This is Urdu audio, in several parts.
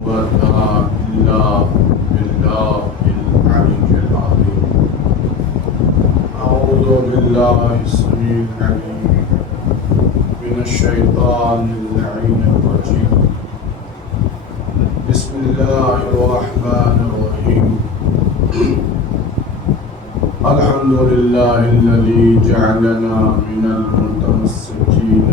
إلا بالله العلي العظيم. أعوذ بالله السميع العليم من الشيطان اللعين الرجيم. بسم الله الرحمن الرحيم. الحمد لله الذي جعلنا من المتمسكين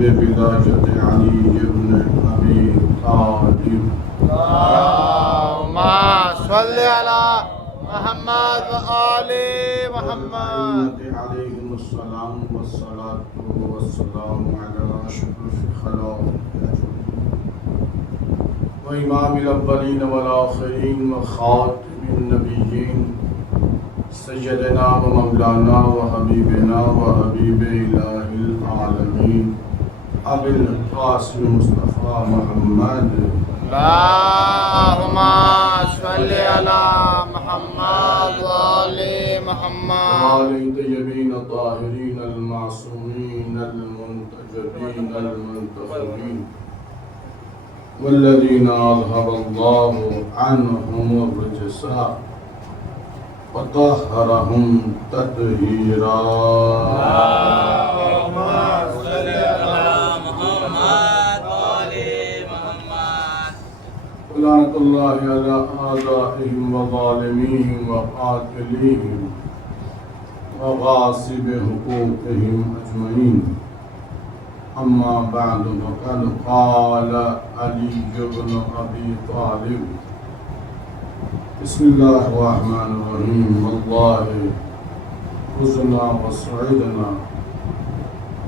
بولاية علي بن أبي طالب. اللهم صل على محمد وآل محمد. عليهم السلام والصلاة والسلام على أشرف الخلائق وإمام الأولين والآخرين وخاتم النبيين سيدنا ومولانا وحبيبنا وحبيب إله العالمين أبي القاسم مصطفى محمد. اللهم صل على محمد وآل محمد. وآل الطيبين الطاهرين المعصومين المنتجبين المنتخبين والذين أذهب الله عنهم الرجس وطهرهم تطهيرا. اللهم صل على محمد وآل محمد. ولعنة الله على أعدائهم وظالميهم وقاتليهم وغاصب حقوقهم أجمعين. أما بعد فقد قال علي بن أبي طالب بسم الله الرحمن الرحيم. والله فزنا وسعدنا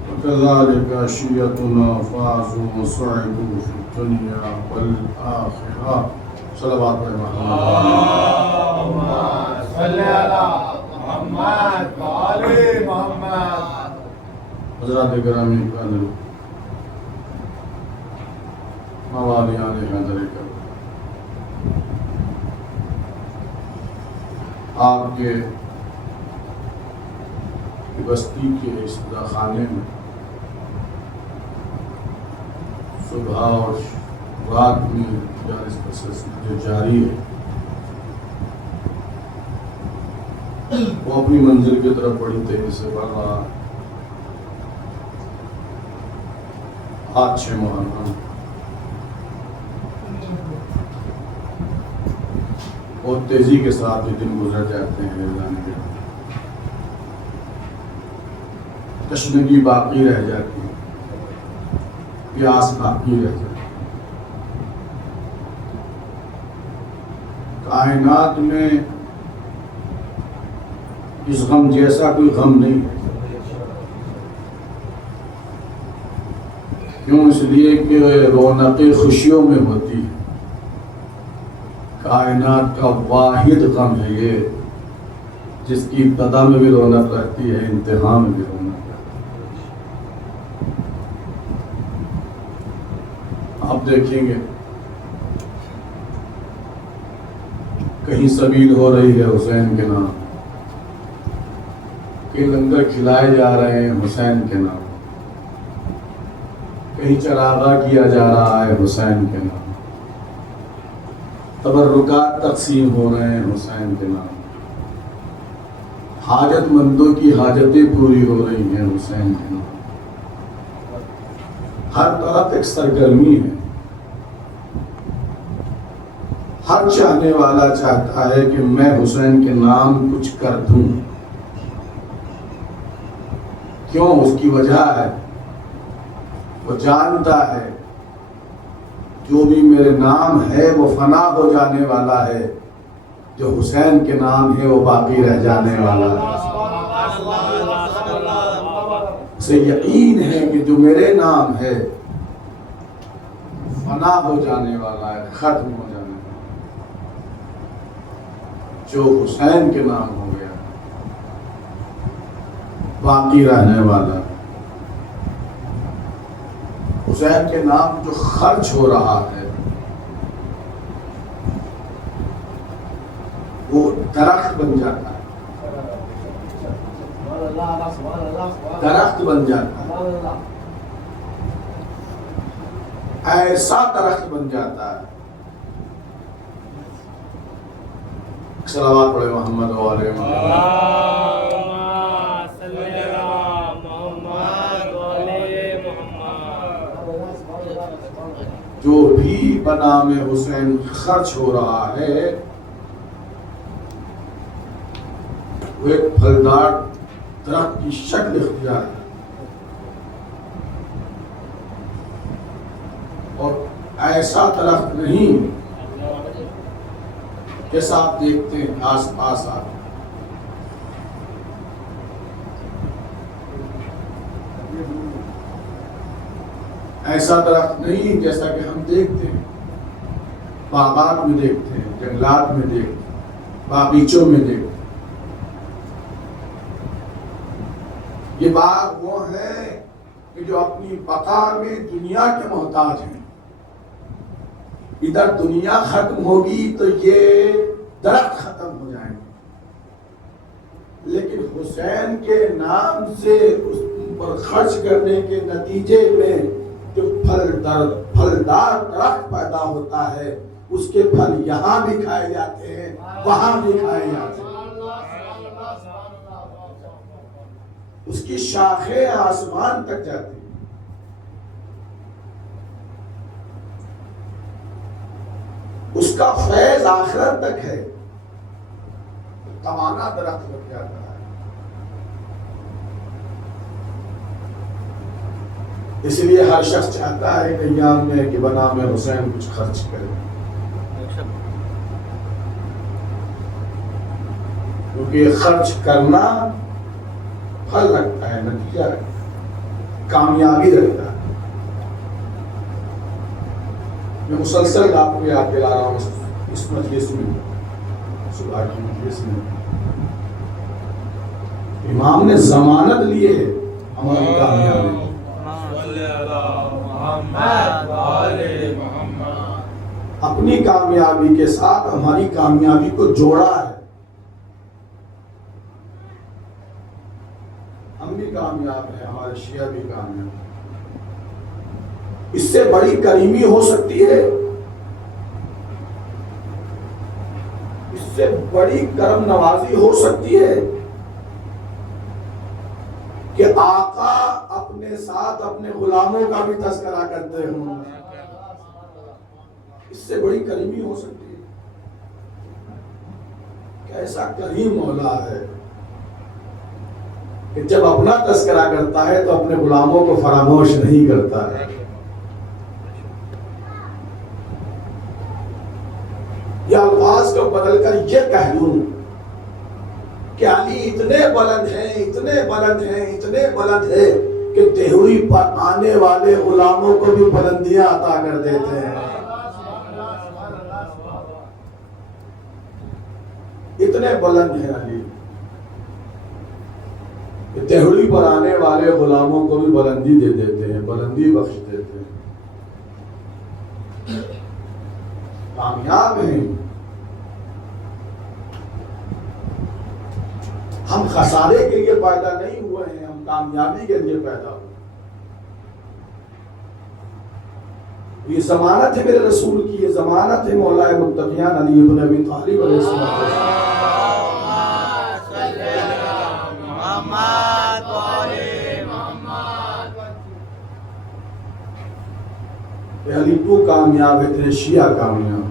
وكذلك شيتنا فازوا وسعدوا في الدنيا والآخرة. صلوات اللهم صل على محمد وآل محمد. حضرات گرامی قدر موالیان حضر کر آپ کے بستی کے اس خانے میں صبح اور رات میں جالس جو جاری ہے وہ اپنی منزل کی طرف بڑی تیزی سے بڑھ رہا. آج 6 محرم بہت تیزی کے ساتھ یہ دن گزر جاتے ہیں. تشنگی باقی رہ جاتی ہے، پیاس باقی رہ جاتی ہے. کائنات میں اس غم جیسا کوئی غم نہیں ہے. کیوں؟ اس لیے کہ رونق خوشیوں میں ہوتی ہے. کائنات کا واحد غم ہے یہ، جس کی ابتدا میں بھی رونق رہتی ہے، انتہا میں بھی رونق رہتی ہے. آپ دیکھیں گے کہیں سبیل ہو رہی ہے حسین کے نام، کہیں لنگر کھلائے جا رہے ہیں حسین کے نام، کہیں چراغاں کیا جا رہا ہے حسین کے نام، تبرکات تقسیم ہو رہے ہیں حسین کے نام، حاجت مندوں کی حاجتیں پوری ہو رہی ہیں حسین کے نام. ہر طرف ایک سرگرمی ہے. ہر چاہنے والا چاہتا ہے کہ میں حسین کے نام کچھ کر دوں. کیوں؟ اس کی وجہ ہے، وہ جانتا ہے جو بھی میرے نام ہے وہ فنا ہو جانے والا ہے، جو حسین کے نام ہے وہ باقی رہ جانے والا ہے. اسے یقین ہے کہ جو میرے نام ہے فنا ہو جانے والا ہے، ختم ہو جانے والا ہے. جو حسین کے نام ہو گیا باقی رہنے والا ہے. حسین کے نام جو خرچ ہو رہا ہے وہ درخت بن جاتا ہے، درخت بن جاتا ہے. ایسا درخت بن جاتا ہے. صلوات پڑھے محمد و آل محمد. جو بھی بنام حسین خرچ ہو رہا ہے وہ ایک پھلدار درخت کی شکل اختیار ہے، اور ایسا درخت نہیں جیسا آپ دیکھتے ہیں آس پاس. آپ ایسا درخت نہیں جیسا کہ ہم دیکھتے ہیں باغات میں، دیکھتے ہیں جنگلات میں، دیکھتے ہیں باغیچوں میں، دیکھتے ہیں. یہ باغ وہ ہیں کہ جو اپنی بقا میں دنیا کے محتاج ہیں. ادھر دنیا ختم ہوگی تو یہ درخت ختم ہو جائیں گے، لیکن حسین کے نام سے اس پر خرچ کرنے کے نتیجے میں جو پھلدار درخت پیدا ہوتا ہے، اس کے پھل یہاں بھی کھائے جاتے ہیں، وہاں بھی کھائے جاتے ہیں. اس کی شاخیں آسمان تک جاتی ہیں. اس کا فیض آخرت تک ہے. توانا درخت کو کیا کرا ہے. اس لیے ہر شخص چاہتا ہے کہ ایام میں کہ بنام حسین کچھ خرچ کرے، کیونکہ خرچ کرنا پھل رکھتا ہے، نتیجہ رکھتا ہے، کامیابی رکھتا ہے. میں مسلسل آپ کو یاد دلا رہا ہوں اس مجلس میں، صبح کی مجلس میں امام نے ضمانت لیے ہے ہماری کامیابی. اپنی کامیابی کے ساتھ ہماری کامیابی کو جوڑا ہے. ہم بھی کامیاب ہیں، ہمارے شیعہ بھی کامیاب ہیں. اس سے بڑی کریمی ہو سکتی ہے، اس سے بڑی کرم نوازی ہو سکتی ہے کہ آقا اپنے ساتھ اپنے غلاموں کا بھی تذکرہ کرتے ہوں. اس سے بڑی کریمی ہو سکتی ہے. کیسا کریم مولا ہے کہ جب اپنا تذکرہ کرتا ہے تو اپنے غلاموں کو فراموش نہیں کرتا ہے. یا الفاظ کو بدل کر یہ کہہ لوں کہ علی اتنے بلند ہیں، اتنے بلند ہیں، اتنے بلند ہیں کہ دیہوئی پر آنے والے غلاموں کو بھی بلندیاں عطا کر دیتے ہیں. اتنے بلند ہیں علی کہ دیہوئی پر آنے والے غلاموں کو بھی بلندی دے دیتے ہیں، بلندی بخش دیتے ہیں. کامیاب ہیں. ہم خسارے کے لیے پیدا نہیں ہوئے ہیں، ہم کامیابی کے لیے پیدا ہوئے. یہ ضمانت ہے میرے رسول کی، یہ ضمانت ہے مولا متقیان علی بن ابی طالب علیہ السلام. علی تو کامیاب ہے، تیرے شیعہ کامیاب.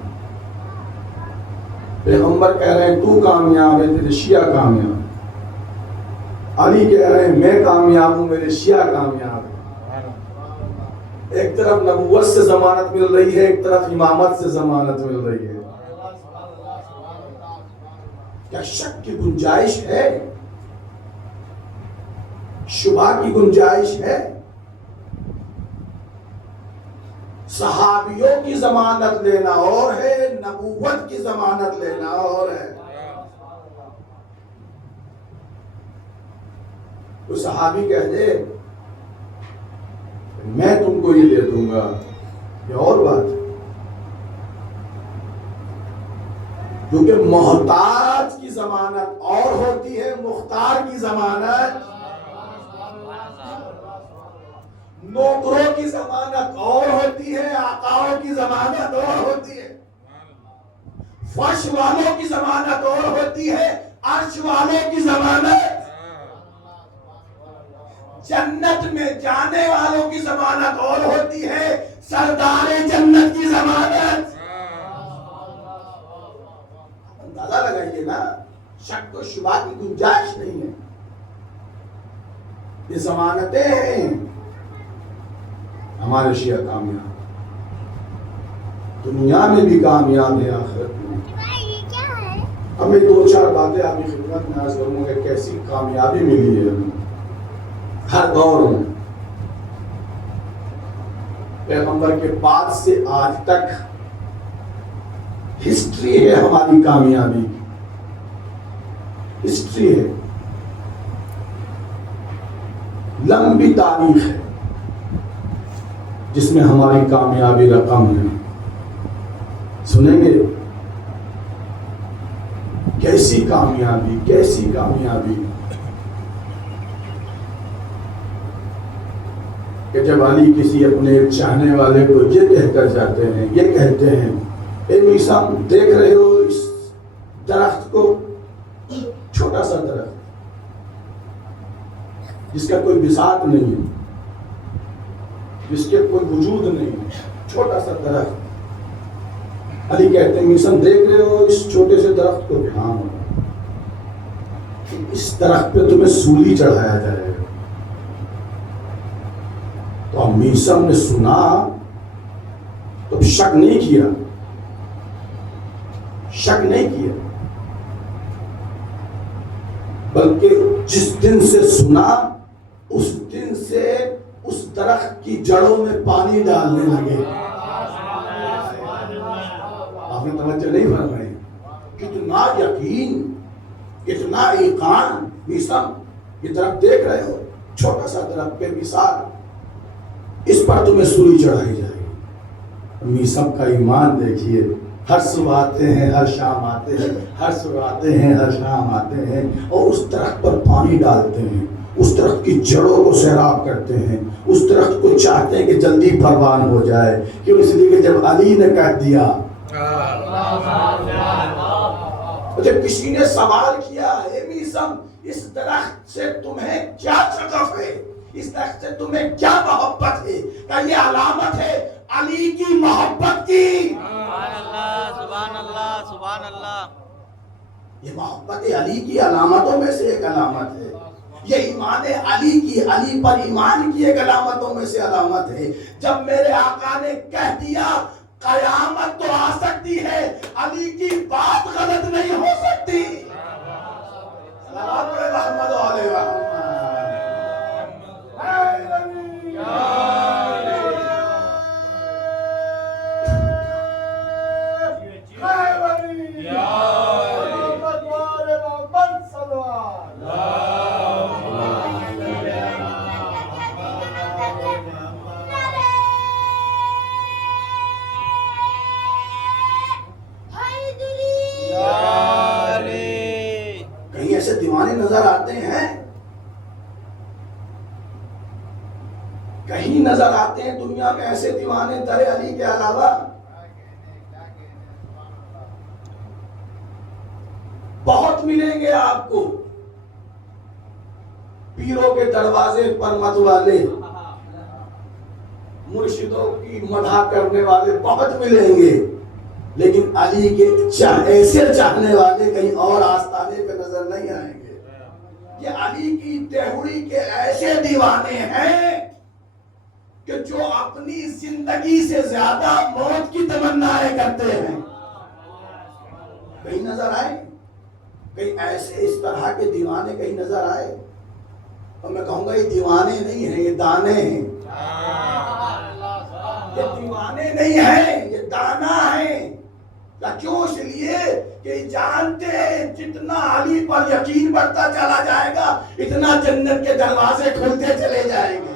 پیغمبر کہہ رہے ہیں تو کامیاب ہے، تیرے شیعہ کامیاب. علی کہہ رہے ہیں میں کامیاب ہوں، میرے شیعہ کامیاب ہیں. ایک طرف نبوت سے ضمانت مل رہی ہے، ایک طرف امامت سے ضمانت مل رہی ہے. کیا شک کی گنجائش ہے؟ شبہ کی گنجائش ہے؟ صحابیوں کی ضمانت لینا اور ہے، نبوت کی ضمانت لینا اور ہے. تو صحابی کہہ دے میں تم کو یہ دے دوں گا، یہ اور بات ہے. کیونکہ محتاج کی ضمانت اور ہوتی ہے، مختار کی ضمانت. نوکروں کی ضمانت اور ہوتی ہے، آقاؤں کی ضمانت اور ہوتی ہے، فرش والوں کی ضمانت اور ہوتی ہے، عرش والوں کی ضمانت، جنت میں جانے والوں کی ضمانت اور ہوتی ہے، سردار جنت کی ضمانت۔ اندازہ لگائیے نا، شک و شبہ کی گنجائش نہیں ہے، یہ ضمانتیں ہیں۔ ہمارے شیعہ کامیاب، دنیا میں بھی کامیاب ہے، آخرت میں۔ ہمیں دو چار باتیں آپ کی خدمت میں عرض کروں گا، کیسی کامیابی ملی ہے ہمیں ہر دور میں۔ پیغمبر کے بعد سے آج تک ہسٹری ہے ہماری کامیابی کی، ہسٹری ہے، لمبی تاریخ ہے جس میں ہماری کامیابی رقم ہے۔ سنیں گے کیسی کامیابی، کیسی کامیابی کہ جب علی کسی اپنے چاہنے والے کو یہ کہہ کر جاتے ہیں، یہ کہتے ہیں، اے میثم دیکھ رہے ہو اس درخت کو، چھوٹا سا درخت جس کا کوئی بساط نہیں ہے، جس کے کوئی وجود نہیں ہے، چھوٹا سا درخت۔ علی کہتے ہیں میثم دیکھ رہے ہو اس چھوٹے سے درخت کو، دھیان ہو اس درخت پہ تمہیں سولی چڑھایا جائے گا۔ تو اب میثم نے سنا تو شک نہیں کیا، شک نہیں کیا، بلکہ جس دن سے سنا اس دن سے اس درخت کی جڑوں میں پانی ڈالنے لگے۔ آپ نے توجہ نہیں فرمائی؟ کتنا یقین، کتنا ایقان۔ میثم یہ درخت دیکھ رہے ہو، چھوٹا سا درخت پہ مثال، اس پر تمہیں سولی چڑھائی جائے گی۔ میثم کا ایمان دیکھیے، ہر صبح آتے ہیں، ہر شام آتے ہیں، ہر صبح آتے ہیں، ہر شام آتے ہیں، اور اس درخت پر پانی ڈالتے ہیں، اس درخت کی جڑوں کو سیراب کرتے ہیں، اس درخت کو چاہتے ہیں کہ جلدی پروان ہو جائے۔ کیوں؟ اس لیے کہ جب علی نے کہہ دیا، جب کسی نے سوال کیا، اے میثم اس درخت سے تمہیں کیا شغف ہے، اس درخت سے تمہیں کیا محبت ہے، کہ یہ علامت ہے علی کی محبت کی۔ سبحان اللہ، سبحان اللہ، سبحان اللہ۔ یہ محبت علی کی علامتوں میں سے ایک علامت ہے، یہ ایمان علی کی، علی پر ایمان کی ایک علامتوں میں سے علامت ہے۔ جب میرے آقا نے کہہ دیا قیامت تو آ سکتی ہے، علی کی بات غلط نہیں ہو سکتی۔ صلوات محمد علیہ وسلم۔ کہیں ایسے دیوانے نظر آتے ہیں، کہیں نظر آتے ہیں دنیا میں ایسے دیوانے در علی کے علاوہ؟ بہت ملیں گے آپ کو، پیروں کے دروازے پر مت والے، مرشدوں کی مدح کرنے والے بہت ملیں گے، لیکن علی کے ایسے چاہنے والے کہیں اور آستانے پہ نظر نہیں آئیں گے۔ یہ علی کی دیہڑی کے ایسے دیوانے ہیں کہ جو اپنی زندگی سے زیادہ موت کی تمنائیں کرتے ہیں۔ کہیں نظر آئے، کہیں ایسے اس طرح کے دیوانے کہیں نظر آئے؟ اور میں کہوں گا یہ دیوانے نہیں ہیں، یہ دانے ہیں۔ یہ دیوانے نہیں ہیں، یہ دانا ہیں۔ کیوں؟ اس لیے کہ جانتے ہیں جتنا علی پر یقین بڑھتا چلا جائے گا اتنا جنت کے دروازے کھلتے چلے جائیں گے۔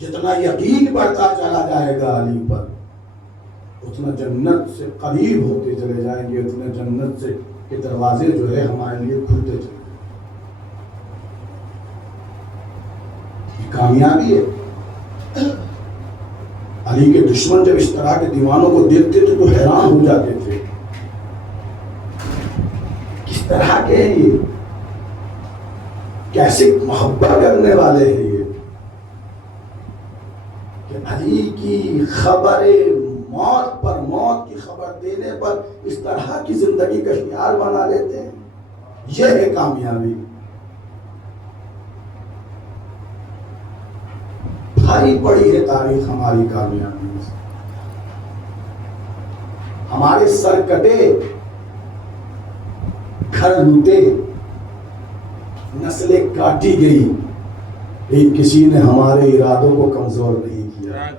جتنا یقین بڑھتا چلا جائے گا علی پر اتنا جنت سے قریب ہوتے چلے جائیں گے، اتنا جنت سے کے دروازے جو ہے ہمارے لیے کھلتے چلے جائیں گے۔ کامیابی ہے. علی کے دشمن جب اس طرح کے دیوانوں کو دیکھتے تھے تو حیران ہو جاتے تھے. کس طرح کے ہیں یہ, کیسے محبت کرنے والے ہیں یہ, کہ علی کی خبر موت پر, موت کی خبر دینے پر اس طرح کی زندگی کا شعار بنا لیتے ہیں. یہ ہے کامیابی. بھاری پڑی ہے تاریخ ہماری کامیابی سے. ہمارے سر کٹے, گھر لوٹے, نسلیں کاٹی گئی, لیکن کسی نے ہمارے ارادوں کو کمزور نہیں کیا.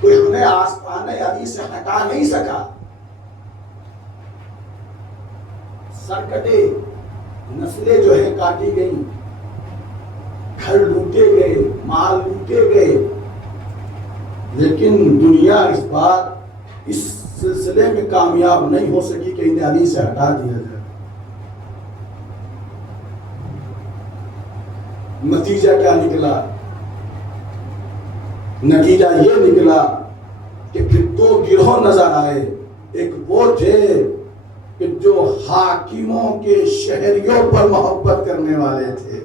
کوئی ہمیں آستانے علی سے ہٹا نہیں سکا. سر کٹے, نسلیں جو ہے کاٹی گئی, گھر لوٹے گئے, مال لوٹے گئے, لیکن دنیا اس بار اس سلسلے میں کامیاب نہیں ہو سکی کہ انہیں علی سے ہٹا دیا جائے. نتیجہ کیا نکلا؟ نتیجہ یہ نکلا کہ پھر دو گروہ نظر آئے. ایک وہ تھے کہ جو حاکموں کے شہریوں پر محبت کرنے والے تھے.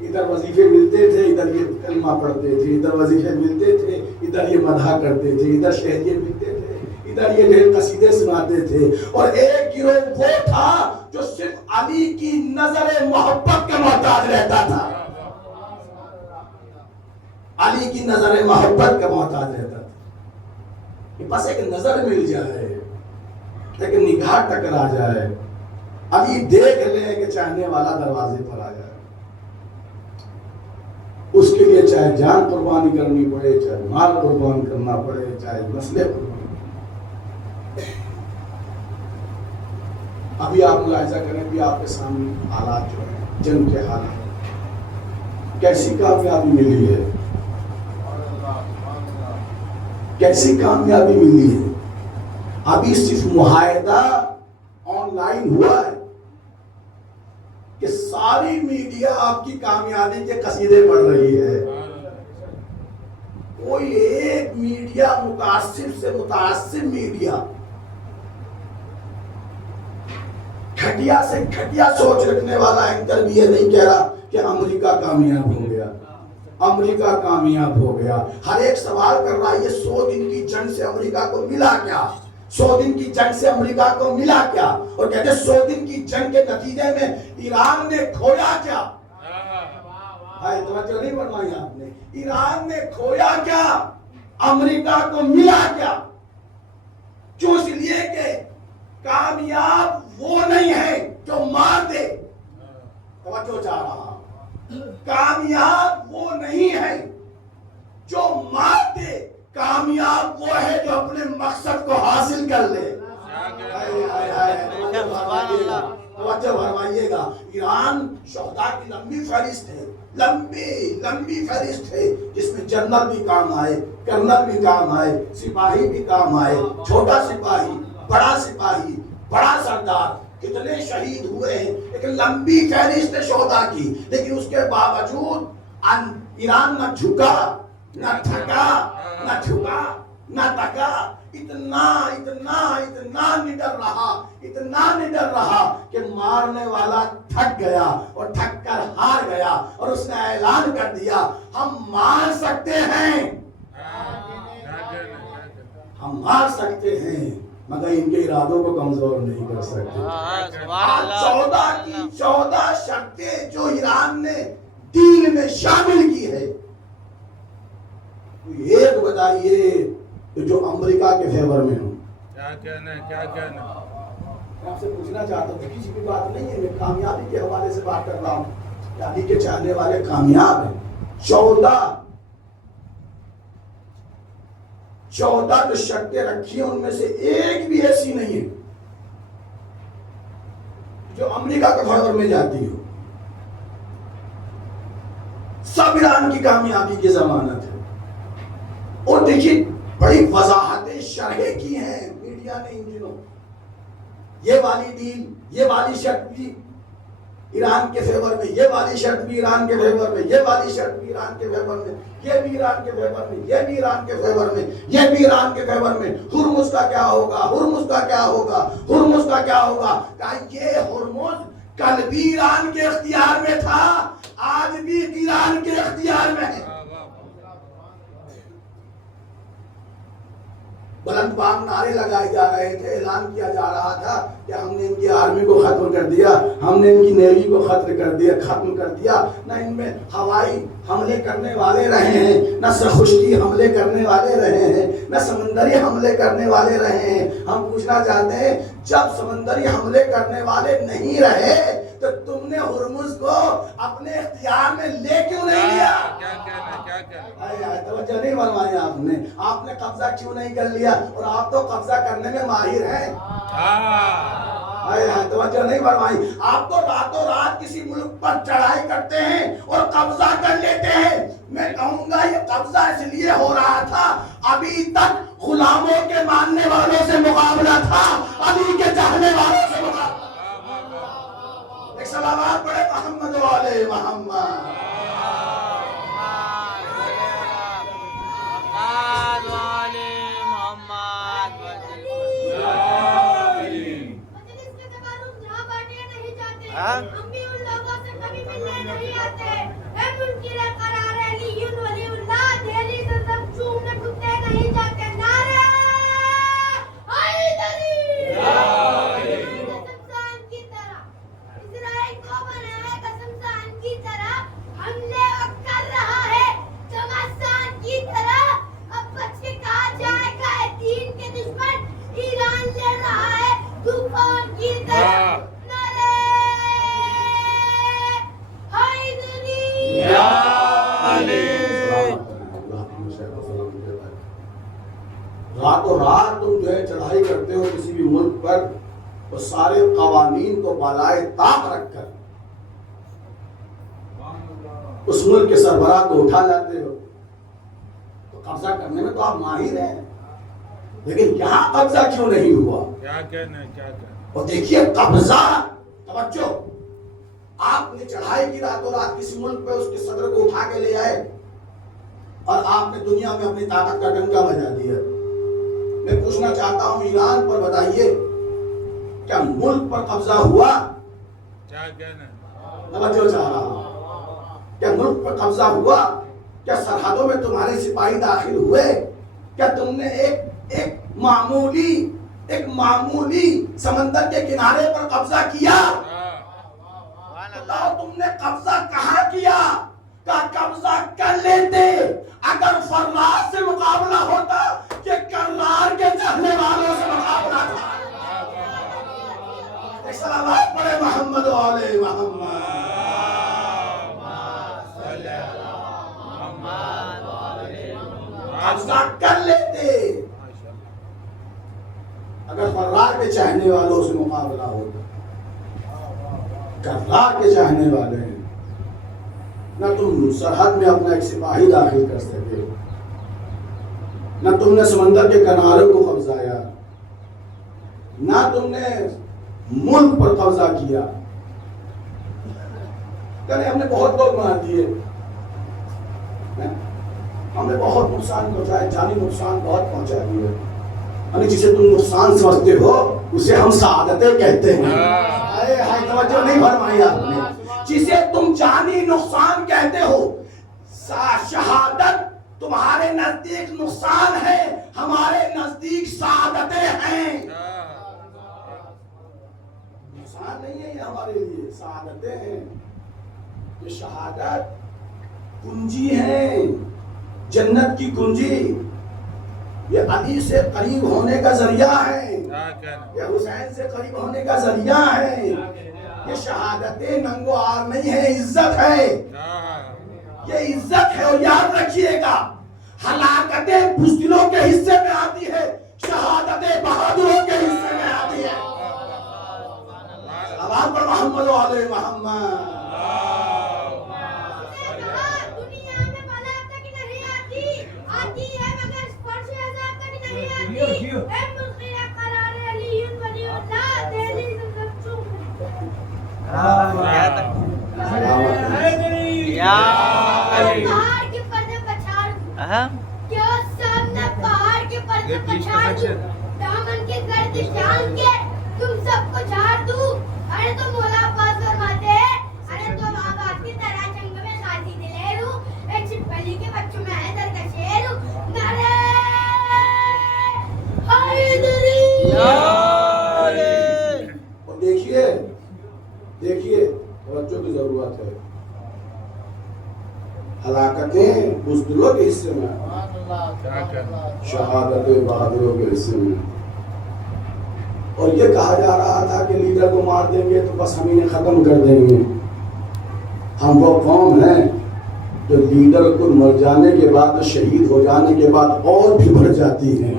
ادھر وظیفے ملتے تھے, ادھر یہ کلمہ پڑھتے تھے, ادھر وظیفے ملتے تھے, ادھر یہ مدح کرتے تھے, ادھر شہریے ملتے تھے, ادھر یہ ڈھیر قصیدے سناتے تھے. اور ایک گروہ وہ تھا جو صرف علی کی نظر محبت کا محتاج رہتا تھا. علی کی نظر محبت کا محتاج رہتا تھا کہ بس ایک نظر مل جائے, ایک نگاہ ٹکرا جائے, علی دیکھ لے کہ چاہنے والا دروازے پر آ جائے. اس کے لیے چاہے جان قربانی کرنی پڑے, چاہے مال قربان کرنا پڑے, چاہے مسئلے قربان. ابھی آپ ملاحظہ کریں, بھی آپ کے سامنے حالات جو ہیں, جنگ کے حالات, کیسی کامیابی ملی ہے, کیسی کامیابی ملی ہے. ابھی صرف معاہدہ آن لائن ہوا ہے کہ ساری میڈیا آپ کی کامیابی کے قصیدے پڑھ رہی ہے. کوئی ایک میڈیا متعصب سے متعصب میڈیا, گھٹیا سے گھٹیا سوچ رکھنے والا اینکر بھی یہ نہیں کہہ رہا کہ امریکہ کامیاب ہو گیا, امریکہ کامیاب ہو گیا. ہر ایک سوال کر رہا ہے, یہ 100 دن کی جنگ سے امریکہ کو ملا کیا, 100 دن کی جنگ سے امریکہ کو ملا کیا. اور کہتے ہیں 100 دن کی جنگ کے نتیجے میں ایران نے کھویا کیا. توجہ نہیں فرمائی آپ نے, ایران نے کھویا کیا, امریکہ کو ملا کیا. کیوں؟ اس لیے کہ کامیاب وہ نہیں ہے جو مار دے. توجہ چاہ رہا, کامیاب وہ نہیں ہے جو مار دے, کامیاب وہ ہے جو اپنے مقصد کو حاصل کر لے. توجہ فرمائیے گا. ایران شہداء کی لمبی فہرست ہے, لمبی فہرست ہے, جس میں جنرل بھی کام آئے, کرنل بھی کام آئے, سپاہی بھی کام آئے, چھوٹا سپاہی, بڑا سپاہی, بڑا سردار, کتنے شہید ہوئے ہیں. ایک لمبی فہرست ہے شہداء کی, لیکن اس کے باوجود ایران نہ جھکا, نہ تھکا, نہ جھکا, نہ تھکا. اتنا نڈر رہا کہ مارنے والا تھک گیا اور تھک کر ہار گیا, اور اس نے اعلان کر دیا ہم مار سکتے ہیں, ہم مار سکتے ہیں, مگر ان کے ارادوں کو کمزور نہیں کر سکتے. 14 شرطیں جو ایران نے دین میں شامل کی ہے, ایک بتائیے جو امریکہ کے فیور میں ہوں. کیا کہنا میں آپ سے پوچھنا چاہتا ہوں, کسی کی بات نہیں ہے, میں کامیابی کے حوالے سے بات کر رہا ہوں. علی کے چاہنے والے کامیاب ہیں. 14 جو شرطیں رکھی ہیں ان میں سے ایک بھی ایسی نہیں ہے جو امریکہ کے فیور میں جاتی ہو. سب ایران کی کامیابی کی ضمانت ہے. اور دیکھیے بڑی وضاحتیں شرحیں کی ہیں میڈیا نے ان دنوں, یہ والی ڈیل, یہ والی شرط بھی, ایران کے فیور میں یہ والی شرط بھی ایران کے فیور میں، یہ والی شرط بھی ایران کے فیور میں، یہ بھی ایران کے فیور میں، یہ بھی ایران کے فیور میں، یہ بھی ایران کے فیور میں۔ ہرمز کا کیا ہوگا، ہرمز کا کیا ہوگا، ہرمز کا کیا ہوگا؟ کہا یہ ہرمز کل بھی ایران کے اختیار میں تھا، آج بھی ایران کے اختیار میں ہے۔ بلند بام نعرے لگائے جا رہے تھے، اعلان کیا جا رہا تھا کہ ہم نے ان کی آرمی کو ختم کر دیا، ہم نے ان کی نیوی کو ختم کر دیا، نہ ان میں ہوائی حملے کرنے والے رہے ہیں، نہ خشکی حملے کرنے والے رہے ہیں، نہ سمندری حملے کرنے والے رہے ہیں۔ ہم پوچھنا چاہتے ہیں جب سمندری حملے کرنے والے نہیں رہے تو تم نے ہرمز کو اپنے اختیار میں لے کیوں نہیں لیا؟ توجہ نہیں فرمائی آپ نے قبضہ کیوں نہیں کر لیا؟ اور آپ تو قبضہ کرنے میں ماہر ہیں۔ توجہ نہیں فرمائی۔ آپ تو راتوں رات کسی ملک پر چڑھائی کرتے ہیں اور قبضہ کر لیتے ہیں۔ میں کہوں گا یہ قبضہ اس لیے ہو رہا تھا، ابھی تک غلاموں کے ماننے والوں سے مقابلہ تھا، علی کے چاہنے والوں سے مقابلہ۔ ایک سلامات پڑھے محمد والے محمد۔ ہم بھی ان لوگوں سے کبھی ملنے نہیں آتے، اے منکر قرار علی ولی اللہ، دہلی سے سب چومنے کتے نہیں جاتے۔ نعرہ حیدری، قسمسان کی طرح اسرائیل کو بنایا، قسمسان کی طرح حملے کر رہا ہے، چمسان کی طرح اب بچ کے کہا جائے گا دین کے دشمن ایران لڑ رہا ہے، طوفان کی طرح۔ راتوں رات تم جو ہے چڑھائی کرتے ہو کسی بھی ملک پر، تو سارے قوانین کو بالائے طاق رکھ کر اس ملک کے سربراہ کو اٹھا لاتے ہو۔ تو قبضہ کرنے میں تو آپ ماہر ہیں، لیکن یہاں قبضہ کیوں نہیں ہوا؟ اور دیکھیے قبضہ، توجہ، آپ نے چڑھائی کی راتوں رات کسی ملک پہ، اس کے صدر کو اٹھا کے لے آئے اور آپ نے دنیا میں اپنی طاقت کا ڈنکا بجا دیا۔ میں پوچھنا چاہتا ہوں ایران پر بتائیے کیا ملک پر قبضہ ہوا؟ توجہ چاہ رہا ہوں، کیا ملک پر قبضہ ہوا؟ کیا سرحدوں میں تمہارے سپاہی داخل ہوئے؟ کیا تم نے ایک معمولی سمندر کے کنارے پر قبضہ کیا؟ بتاؤ تم نے قبضہ کہاں کیا؟ قبضہ کر لیتے، اگر فراز سے مقابلہ ہوتا کہ کرار کے چاہنے والوں سے مقابلہ تھا۔ ایک سلامات پڑھے محمد والے محمد۔ قبضہ کر لیتے اگر فرار کے چاہنے والوں سے مقابلہ ہوتا۔ کرار کے چاہنے والے ہیں، نہ تم سرحد میں اپنا ایک سپاہی داخل کر سکے، نہ تم نے سمندر کے کناروں کو قبضایا، نہ تم نے ملک پر قبضہ کیا۔ کہنے ہم نے بہت لوگ مار دیے، ہم نے بہت نقصان پہنچایا، جانی نقصان بہت پہنچا دیے، یعنی جسے تم نقصان سمجھتے ہو اسے ہم سعادتیں کہتے ہیں۔ توجہ نہیں فرمائی آپ نے، جسے تم جانی نقصان کہتے ہو، شہادت تمہارے نزدیک نقصان ہے، ہمارے نزدیک سعادتیں ہیں۔ نقصان نہیں ہے یہ ہمارے لیے، سعادتیں ہیں۔ یہ شہادت کنجی ہے، جنت کی کنجی، یہ علی سے قریب ہونے کا ذریعہ ہے، یہ حسین سے قریب ہونے کا ذریعہ ہے۔ یہ شہادتیں ننگو آر نہیں ہے، عزت ہے، یہ عزت ہے۔ اور یاد رکھیے گا ہلاکتیں بزدلوں کے حصے میں آتی ہے، شہادتیں بہادروں کے حصے میں آتی ہے۔ آواز پر محمد و آل محمد۔ کیا تک ہاں کہ وہ سامنے پہاڑ کے پردے پچھاڑ دوں دامن کے گرد جان کے تم سب کو جھاڑ دوں. ارے تو مولا عباس فرماتے ہیں ارے تو آباد کی طرح جنگ میں غازی دلیر ہوں, ایک چھپکلی کے بچوں میں حیدر کا شیر ہوں. نعرہ حیدری. اور دیکھیے توجہ کی ضرورت ہے. ہلاکتیں بزدلوں کے حصے میں, شہادت بہادروں کے حصے میں. اور یہ کہا جا رہا تھا کہ لیڈر کو مار دیں گے تو بس ہم انہیں ختم کر دیں گے. ہم وہ قوم ہیں جو لیڈر کو مر جانے کے بعد, شہید ہو جانے کے بعد اور بھی بڑھ جاتی ہیں.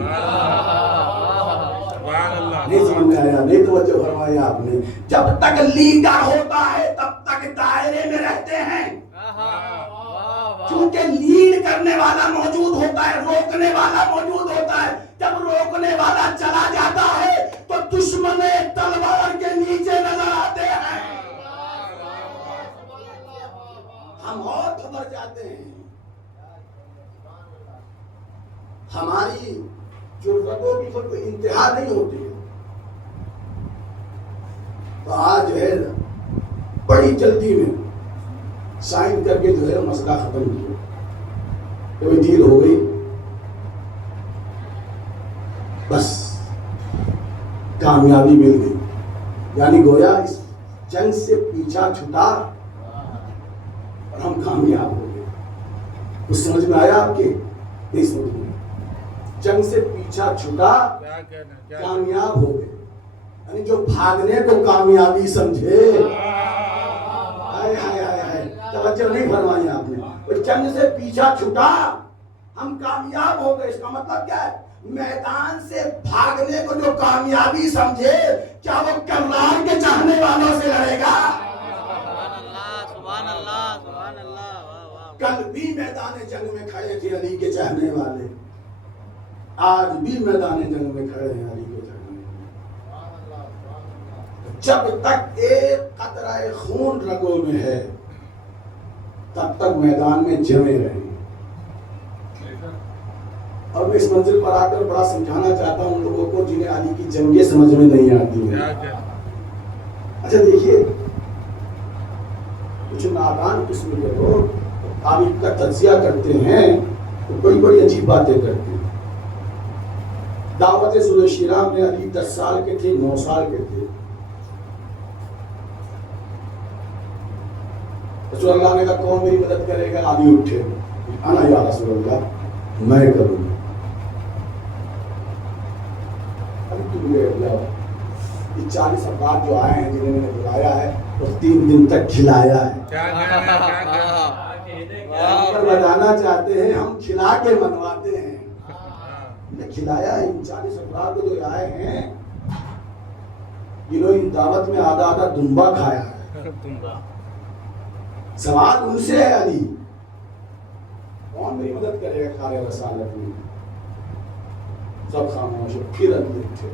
نہیں سمجھ میں آیا؟ نہیں توجہ فرمایا آپ نے. جب تک لیڈر ہوتا ہے تب تک دائرے میں رہتے ہیں, کیونکہ لیڈ کرنے والا موجود ہوتا ہے, روکنے والا موجود ہوتا ہے. جب روکنے والا چلا جاتا ہے تو دشمن تلوار کے نیچے نظر آتے ہیں. ہم اور گھبر جاتے ہیں. ہماری جرأتوں کی کوئی انتہا نہیں ہوتی ہے. تو آج جو ہے بڑی جلدی میں سائن کر کے جو ہے مسئلہ ختم کیا, کوئی ڈیل ہو گئی, بس کامیابی مل گئی. یعنی گویا اس جنگ سے پیچھا چھٹا اور ہم کامیاب ہو گئے. کچھ سمجھ میں آیا آپ کے؟ نہیں سمجھ میں. جنگ سے پیچھا چھٹا, کامیاب ہو گئے. یعنی جو بھاگنے کو کامیابی سمجھے, توجہ نہیں فرمائی آپ نے. جنگ سے پیچھا چھٹا, ہم کامیاب ہو گئے. اس کا مطلب کیا ہے؟ میدان سے بھاگنے کو جو کامیابی سمجھے, کیا وہ کرنال کے چاہنے والوں سے لڑے گا؟ سبحان اللہ سبحان اللہ. کل بھی میدان جنگ میں کھڑے تھے علی کے چاہنے والے, آج بھی میدان جنگ میں کھڑے ہیں علی کے چاہنے والے. جب تک ایک قطرہ خون رگوں میں ہے تب تک میدان میں جمے رہیں. اور میں اس منزل پر آ کر بڑا سمجھانا چاہتا ہوں ان لوگوں کو جنہیں علی کی جنگیں سمجھ میں نہیں آتی ہیں. اچھا دیکھیے, کچھ نادان قسم کے لوگ تاریخ کا تجزیہ کرتے ہیں تو بڑی بڑی عجیب باتیں کرتے ہیں. دعوت صلح شیراں میں علی 10 سال کے تھے, 9 سال کے تھے. رسول اللہ نے کہا کون میری مدد کرے گا؟ علی اٹھے, انا یا رسول اللہ, میں کروں گا. یہ 40 افراد جو آئے ہیں جنہیں میں نے بلایا ہے وہ 3 دن تک کھلایا ہے. بتانا چاہتے ہیں ہم کھلا کے منواتے ہیں. کھلایا ہے. ان 40 افراد کو جو آئے ہیں جنہوں ان دعوت میں آدھا آدھا دمبا کھایا ہے. سوال ان سے ہے علی, کون میری مدد کرے گا کار رسالت میں؟ سب خاموش. پھر علی اٹھے,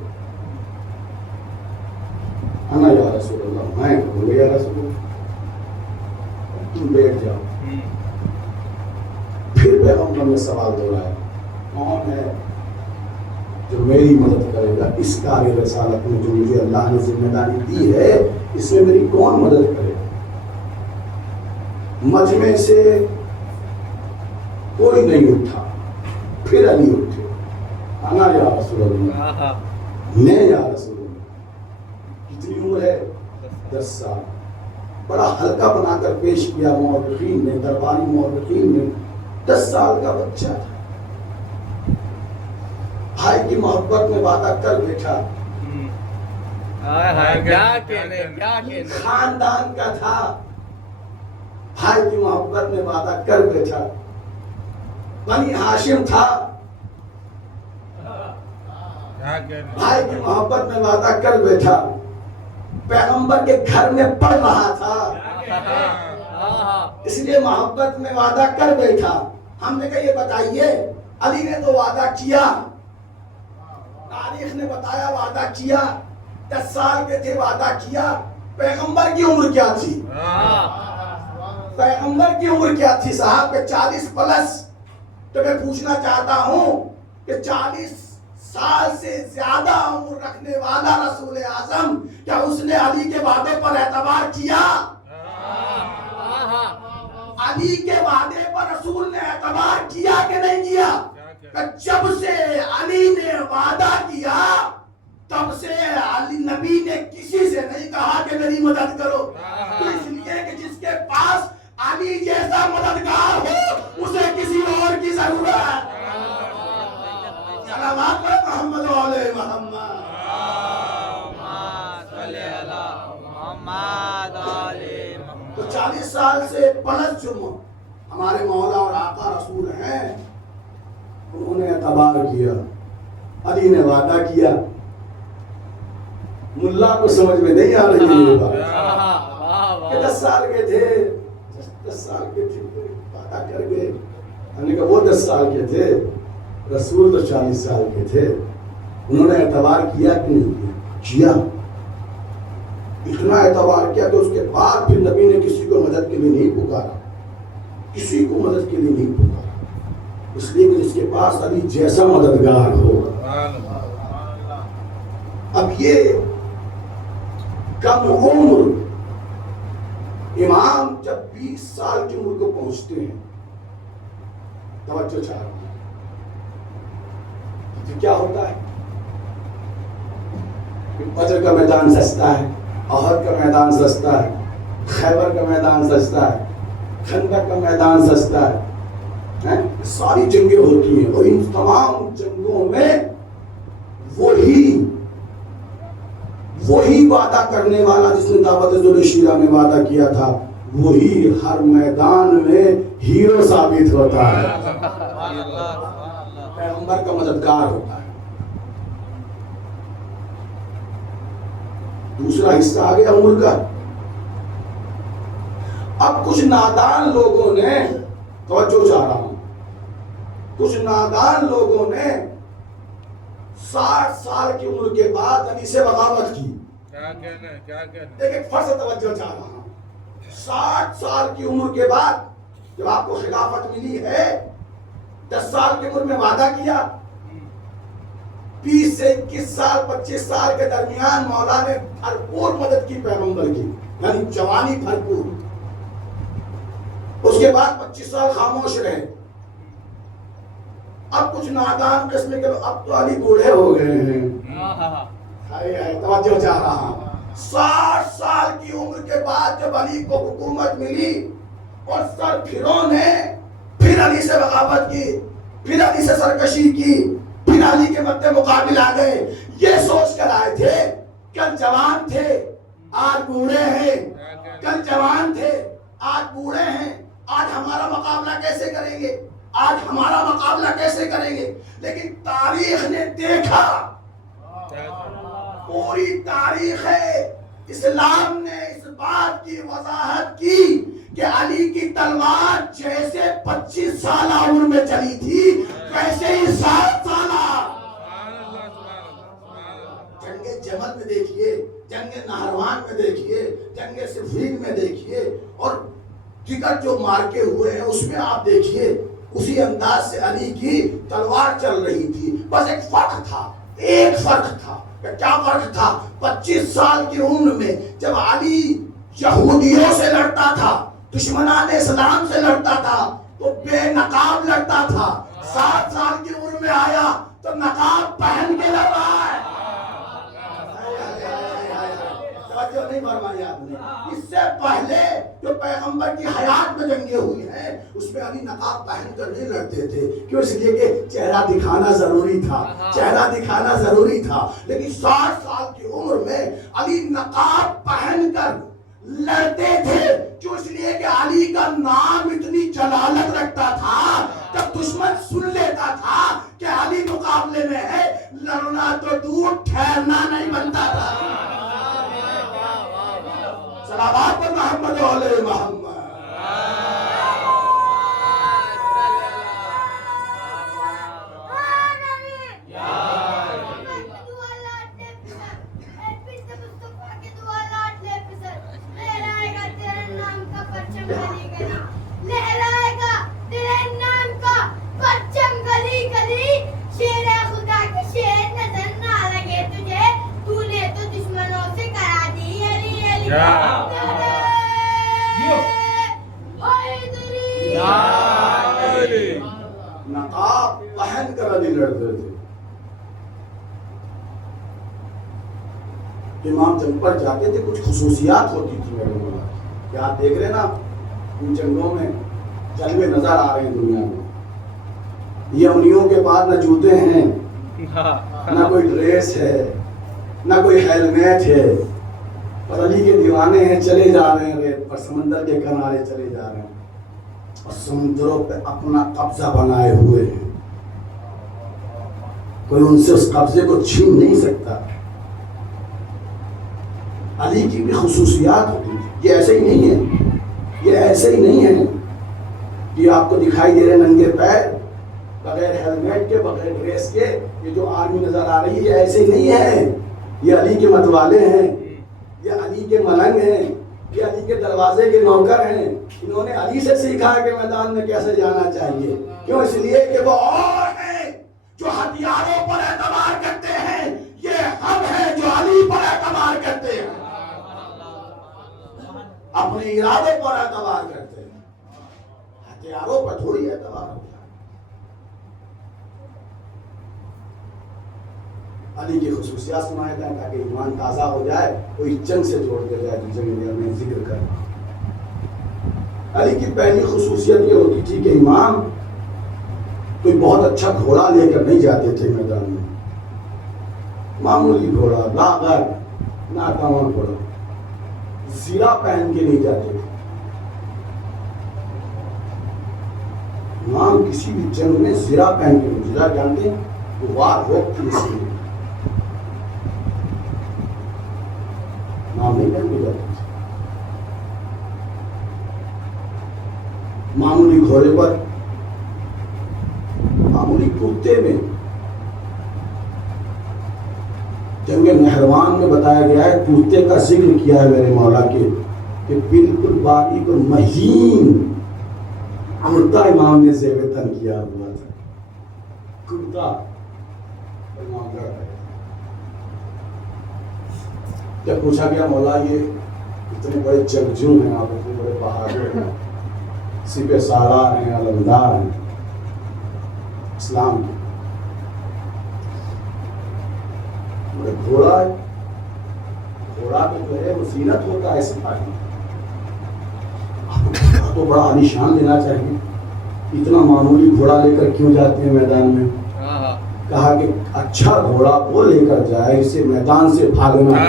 انا یا رسول اللہ, میں کروں گا یا رسول اللہ. تم بیٹھ جاؤ. پھر پیغمبر نے سوال دوہرایا, کون ہے جو میری مدد کرے گا اس کار رسالت میں جو مجھے اللہ نے ذمہ داری دی ہے, اس میں میری کون مدد کرے گا؟ مجمع سے کوئی نہیں اٹھا. پھر علی اٹھے, انا یا رسول اللہ, میں یا رسول اللہ. کتنی عمر ہے؟ 10 سال. بڑا ہلکا بنا کر پیش کیا مورخین نے, درباری مورخین نے. 10 سال کا بچہ تھا. بھائی کی محبت میں وعدہ کر بیٹھا. خاندان کا تھا, بھائی کی محبت میں وعدہ کر بیٹھا. بنی ہاشم تھا, بھائی کی محبت میں وعدہ کر بیٹھا. پیغمبر کے گھر میں پڑھ رہا تھا, اس لیے محبت میں وعدہ کر بیٹھا. ہم نے کہا یہ بتائیے, علی نے تو وعدہ کیا, تاریخ نے بتایا وعدہ کیا, 10 سال کے تھے وعدہ کیا. پیغمبر کی عمر کیا تھی؟ پیغمبر کی عمر کیا تھی؟ صاحب کے 40 پلس. تو تو میں پوچھنا چاہتا ہوں کہ 40 سال سے زیادہ عمر رکھنے والا رسول اعظم، کیا اس نے علی کے وعدے پر اعتبار کیا؟ علی کے وعدے پر رسول نے اعتبار کیا کہ نہیں کیا؟ کہ جب سے علی نے وعدہ کیا تب سے علی نبی نے کسی سے نہیں کہا کہ میری مدد کرو، تو اس لیے کہ جس کے پاس علی جیسا مددگار ہو اسے کسی اور کی ضرورت ہے۔ صلوات پر محمد و علیہ محمد۔ تو 40 سال سے پلس جو ہمارے مولا اور آقا رسول ہیں انہوں نے اعتبار کیا، علی نے وعدہ کیا۔ ملا کو سمجھ میں نہیں آ رہی ہے یہ بات کہ 10 سال کے تھے، 10 سال کے تھے وعدہ کر گئے۔ ہم نے کہا وہ 10 سال کے تھے، رسول تو 40 سال کے تھے، انہوں نے اعتبار کیا کہ نہیں کیا؟ اتنا اعتبار کیا کہ اس کے بعد پھر نبی نے کسی کو مدد کے لیے نہیں پکارا، کسی کو مدد کے لیے نہیں پکارا، اس لیے کہ جس کے پاس علی جیسا مددگار ہو۔ اب یہ کم عمر امام جب 20 سال کی عمر کو پہنچتے ہیں، توجہ چاہتے ہیں تو کیا ہوتا ہے؟ بدر کا میدان سجتا ہے، احد کا میدان سجتا ہے، خیبر کا میدان سجتا ہے، خندق کا میدان سجتا ہے، ساری جنگیں ہوتی ہیں، اور ان تمام جنگوں میں وہی وعدہ کرنے والا جس نے دعوت ذوالشیرہ میں وعدہ کیا تھا وہی ہر میدان میں ہیرو ثابت ہوتا ہے، پیغمبر کا مددگار ہوتا ہے۔ دوسرا حصہ آ گیا عمر کا۔ اب کچھ نادان لوگوں نے، توجہ چاہ رہا ہوں، کچھ نادان لوگوں نے 60 سال کی عمر کے بعد علی سے بغاوت کی۔ کیا کہنا ہے؟ ایک فرض توجہ چاہ رہا ہوں، 60 سال کی عمر کے بعد جب آپ کو خلافت ملی ہے، 10 سال کی عمر میں وعدہ کیا، 20 سے 21 سال 25 سال کے درمیان مولا نے بھرپور مدد کی پیغمبر کی، یعنی جوانی بھرپور۔ اس کے بعد 25 سال خاموش رہے۔ اب کچھ نادان قسم کے لوگ، اب تو علی بوڑھے ہو گئے ہیں، توجہ چاہ رہا ہوں، 60 سال کی عمر کے بعد جب علی کو حکومت ملی اور سر پھروں نے پھر علی سے بغاوت کی، پھر علی سے سرکشی کی، پھر علی کے مد مقابل آ گئے، یہ سوچ کر آئے تھے کل جوان تھے آج بوڑھے ہیں، کل جوان تھے آج بوڑھے ہیں، آج ہمارا مقابلہ کیسے کریں گے، آج ہمارا مقابلہ کیسے کریں گے؟ لیکن تاریخ نے دیکھا، پوری تاریخ ہے، اسلام نے اس بات کی وضاحت کی کہ علی کی تلوار جیسے 25 سالہ عمر میں چلی تھی ویسے ہی 7 سالہ۔ جنگ جمل میں دیکھیے، جنگ نہروان میں دیکھیے، جنگ صفین میں دیکھیے، اور دیگر جو مارکے ہوئے ہیں اس میں آپ دیکھیے، اسی انداز سے علی کی تلوار چل رہی تھی۔ بس ایک فرق تھا، ایک فرق تھا۔ کیا فرق تھا؟ 25 سال کی عمر میں جب علی یہودیوں سے لڑتا تھا، دشمنان اسلام سے لڑتا تھا تو بے نقاب لڑتا تھا، 7 سال کی عمر میں آیا تو نقاب پہن کے لڑ رہا ہے۔ توجہ نہیں فرمائی آپ نے؟ اس سے پہلے جو پیغمبر کی حیات میں جنگیں ہوئی ہیں اس میں علی نقاب پہن کر نہیں لڑتے تھے، کیوں؟ اس لیے کہ چہرہ دکھانا ضروری تھا، چہرہ دکھانا ضروری تھا۔ لیکن 60 سال کی عمر میں علی نقاب پہن کر لڑتے تھے، کیوں؟ اس لیے کہ علی کا نام اتنی جلالت رکھتا تھا، جب دشمن سن لیتا تھا کہ علی مقابلے میں ہے، لڑنا تو دور ٹھہرنا نہیں بنتا تھا۔ صلوات پر محمد و علیہ محمد۔ لہرائے گا تیرے نام کا پرچم نقاب پہن کر علی لڑتے تھے. امام جنگ پر جاتے تھے, کچھ خصوصیات ہوتی تھی میرے مولا. کہ آپ دیکھ رہے ہیں نا ان جنگوں میں جلوے نظر آ رہے ہیں دنیا میں. یہ انہیوں کے پاس نہ جوتے ہیں, نہ کوئی ڈریس ہے, نہ کوئی ہیلمیٹ ہے, پر علی کے دیوانے ہیں, چلے جا رہے ہیں ریت پر, سمندر کے کنارے چلے جا رہے ہیں اور سمندروں پہ اپنا قبضہ بنائے ہوئے ہیں. کوئی ان سے اس قبضے کو چھین نہیں سکتا. علی کی بھی خصوصیات ہوتی تھی. یہ ایسے ہی نہیں ہے, یہ ایسے ہی نہیں ہے کہ آپ کو دکھائی دے رہے ننگے پیر بغیر ہیلمیٹ کے, بغیر ڈریس کے, یہ جو آرمی نظر آ رہی ہے یہ ایسے ہی نہیں ہے. یہ علی کے متوالے ہیں, یہ علی کے ملنگ ہیں, یہ علی کے دروازے کے نوکر ہیں. انہوں نے علی سے سیکھا کہ میدان میں کیسے جانا چاہیے. کیوں؟ اس لیے کہ وہ اور ہیں جو ہتھیاروں پر اعتبار کرتے ہیں, یہ ہم ہیں جو علی پر اعتبار کرتے ہیں, اپنے ارادے پر اعتبار کرتے ہیں, ہتھیاروں پر تھوڑی اعتبار ہوتا ہے. علی کی خصوصیات سنائے جائیں تاکہ ایمان تازہ ہو جائے, کوئی جنگ سے جوڑ دیا جائے جو جنگ میں ذکر کر. علی کی پہلی خصوصیت یہ ہوتی تھی کہ امام کوئی بہت اچھا گھوڑا لے کر نہیں جاتے تھے میدان میں. معمولی گھوڑا, لاغر, ناکاواں گھوڑا, زیرہ پہن کے نہیں جاتے تھے. امام کسی بھی جنگ میں زیرہ پہن کے نہیں, زیرہ جانتے ہیں وہ وار روک کی اس لیے امام نہیں پہن کے جاتے تھے. معمولی گھوڑے پر, معمولی کرتے میں. جنگ نہروان میں بتایا گیا ہے, کرتے کا ذکر کیا ہے میرے مولا کے کہ بالکل باریک اور مہین کرتا امام نے زیب تن کیا ہوا تھا. کرتا امام گڑھ ہے. جب پوچھا گیا مولا یہ اتنے بڑے جنگجو ہیں آپ, اتنے بڑے بہادر ہیں, سپہ سالار ہیں, علمدار ہیں اسلام کے, گھوڑا ہے, گھوڑا تو جو ہے وہ زینت ہوتا ہے سپاہی, آپ کو بڑا عالیشان لینا چاہیے. اتنا معمولی گھوڑا لے کر کیوں جاتے ہیں میدان میں؟ کہا کہ اچھا گھوڑا وہ لے کر جائے اسے میدان سے بھاگنا.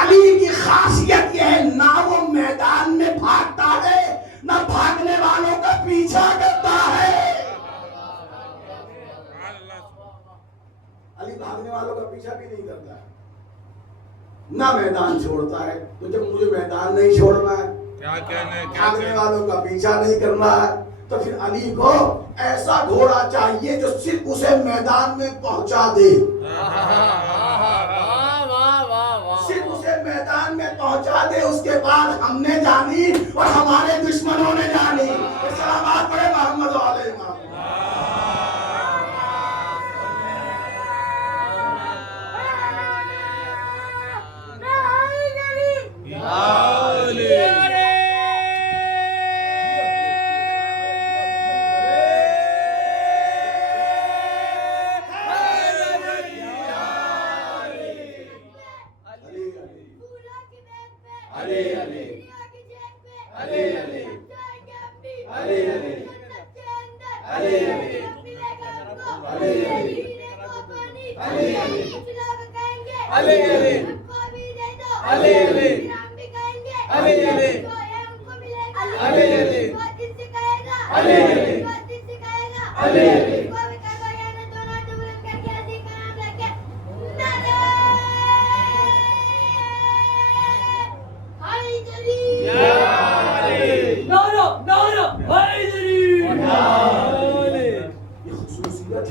علی کی خاصیت یہ ہے, نہ وہ میدان میں بھاگتا ہے, نہ بھاگنے والوں کا پیچھا کرتا ہے. علی بھاگنے والوں کا پیچھا بھی نہیں کرتا ہے, نہ میدان چھوڑتا ہے. تو جب مجھے میدان نہیں چھوڑنا ہے, بھاگنے والوں کا پیچھا نہیں کرنا ہے, تو پھر علی کو ایسا گھوڑا چاہیے جو صرف اسے میدان میں پہنچا دے, صرف اسے میدان میں پہنچا دے. اس کے بعد ہم نے جانی اور ہمارے دشمنوں نے جانی. سلامات پڑھے محمد علیہ محمد.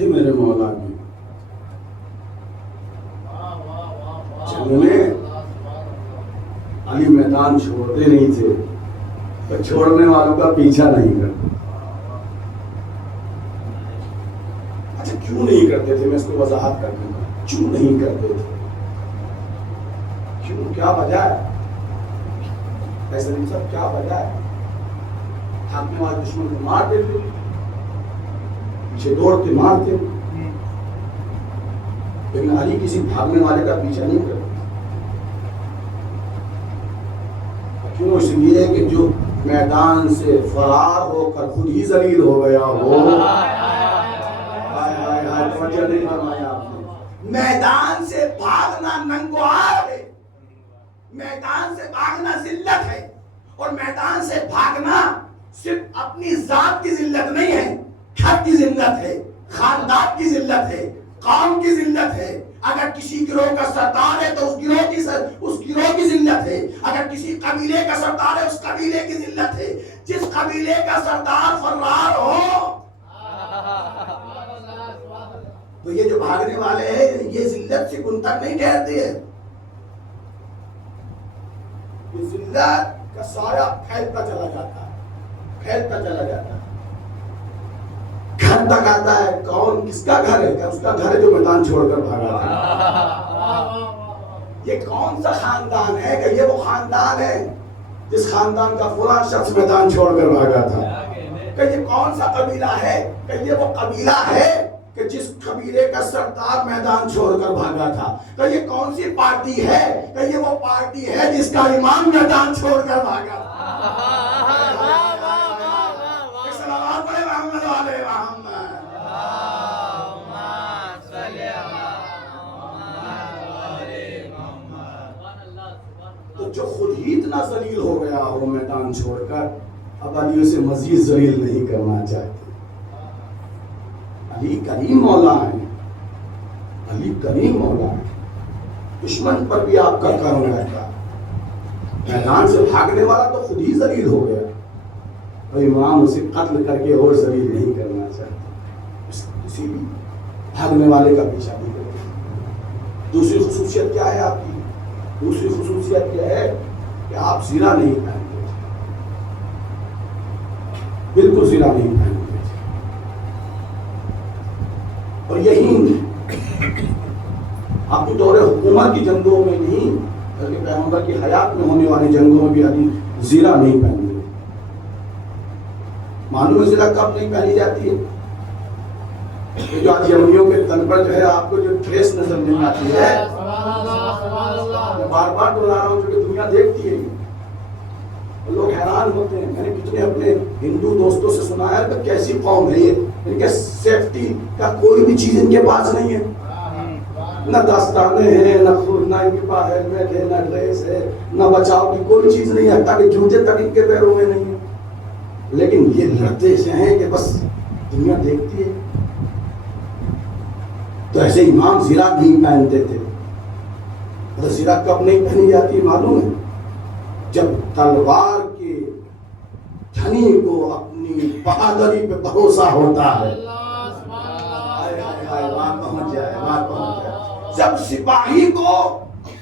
میرے مولا کی جنہیں علی میدان چھوڑتے نہیں تھے, تو چھوڑنے والوں کا پیچھا نہیں کرتے. اچھا کیوں نہیں کرتے تھے, میں اس کو وضاحت کر دوں گا. کیوں نہیں کرتے تھے؟ کیوں؟ کیا وجہ ہے؟ ایسا نہیں سب کیا وجہ ہے؟ بھاگنے والے دشمن کو مار دیتے، پیچھے دوڑتے مارتے، لیکن علی کسی بھاگنے والے کا پیچھا نہیں کرتے۔ کیوں؟ اس لیے کہ جو میدان سے فرار ہو کر خود ہی ذلیل ہو گیا ہو۔ توجہ نہیں فرمایا آپ نے؟ میدان سے بھاگنا ننگوار ہے، میدان سے بھاگنا ذلت ہے، اور میدان سے بھاگنا صرف اپنی ذات کی ذلت نہیں ہے، گھر کی ذلت ہے، خاندان کی ذلت ہے، قوم کی ذلت ہے۔ اگر کسی گروہ کا سردار ہے تو اس گروہ کی ذلت ہے، اگر کسی قبیلے کا سردار ہے اس قبیلے کی ذلت ہے۔ جس قبیلے کا سردار فرار ہو تو یہ جو بھاگنے والے ہیں یہ ذلت سے ان تک نہیں ٹھہرتے ہیں، یہ ذلت کا سایہ پھیلتا چلا جاتا ہے، پھیلتا چلا جاتا ہے، گھر تک آتا ہے۔ کون؟ کس کا گھر ہے؟ کیا اس کا گھر ہے جو میدان چھوڑ کر بھاگا تھا؟ یہ کون سا خاندان ہے کہ یہ وہ خاندان ہے جس خاندان کا فلاں شخص میدان چھوڑ کر بھاگا تھا؟ کہ یہ کون سا قبیلہ ہے کہ یہ وہ قبیلہ ہے کہ جس قبیلے کا سردار میدان چھوڑ کر بھاگا تھا؟ کہ یہ کون سی پارٹی ہے کہ یہ وہ پارٹی ہے جس کا امام میدان چھوڑ کر بھاگا تھا؟ تو جو خود ہی اتنا ذلیل ہو گیا ہو میدان چھوڑ کر، اب علی اسے مزید ذلیل نہیں کرنا چاہتے۔ علی کریم مولا ہے، علی کریم مولا ہے، دشمن پر بھی آپ کا کرم رہتا ہے۔ میدان سے بھاگنے والا تو خود ہی ذلیل ہو گیا، اور امام اسے قتل کر کے اور ذلیل نہیں کرنا چاہتے، اسی لیے بھاگنے والے کا پیچھا نہیں کرتے۔ دوسری خصوصیت کیا ہے آپ کی؟ دوسری خصوصیت کیا ہے کہ آپ زیرہ نہیں پہنتے تھے، بالکل زیرہ نہیں پہنتے تھے، اور یہی آپ کے دور حکومت کی جنگوں میں نہیں بلکہ پیغمبر کی حیات میں ہونے والی جنگوں میں بھی علی زیرہ نہیں پہنتے تھے۔ معلوم ہے زیرہ کب نہیں پہنی جاتی ہے؟ یہ جو آج یمنیوں کے تن پر جو ہے آپ کو جو ٹریس نظر نہیں آتی ہے، میں بار بار بتا رہا ہوں کیونکہ دنیا دیکھتی ہے، لوگ حیران ہوتے ہیں۔ میں نے کتنے اپنے ہندو دوستوں سے سنا ہے کہ کیسی قوم ہے یہ، ان کے سیفٹی کا کوئی بھی چیز ان کے پاس نہیں ہے، نہ دستانے ہیں، نہ ان کے پاس ہیلمٹ ہے، نہ ڈریس ہے، نہ بچاؤ کی کوئی چیز نہیں ہے، تاکہ جوتے تک ان کے پیروں میں نہیں ہے، لیکن یہ لڑتے سے ہیں کہ بس دنیا دیکھتی ہے۔ تو ایسے امام زیرہ نہیں پہنتے تھے۔ اور زیرہ کب نہیں پہنی جاتی معلوم ہے؟ جب تلوار کے دھنی کو اپنی بہادری پہ بھروسہ ہوتا ہے، بات پہنچ جائے، بات پہنچ جائے۔ جب سپاہی کو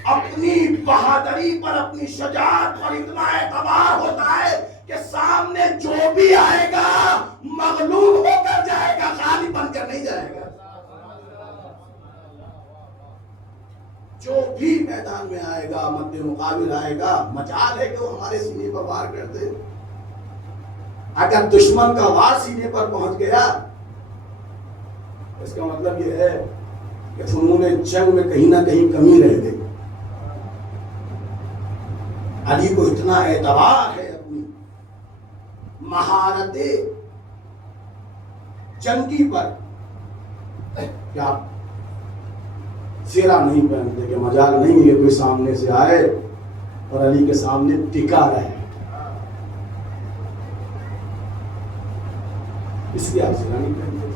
اپنی بہادری پر، اپنی شجاعت پر اتنا اعتبار ہوتا ہے کہ سامنے جو بھی آئے گا مغلوب ہو کر جائے گا، غالب بن کر نہیں جائے گا۔ جو بھی میدان میں آئے گا، مد مقابل آئے گا، مجال ہے کہ وہ ہمارے سینے پر وار کر دے۔ اگر دشمن کا وار سینے پر پہنچ گیا اس کا مطلب یہ ہے کہ فنون جنگ میں کہیں نہ کہیں کمی رہ گئی۔ علی کو اتنا اعتبار ہے اپنی مہارت جنگی پر کہ آپ زیرہ نہیں پہنتے، کہ مجال نہیں ہے کوئی سامنے سے آئے اور علی کے سامنے ٹکا رہے، اس لیے آپ زیرہ نہیں پہنتے تھے۔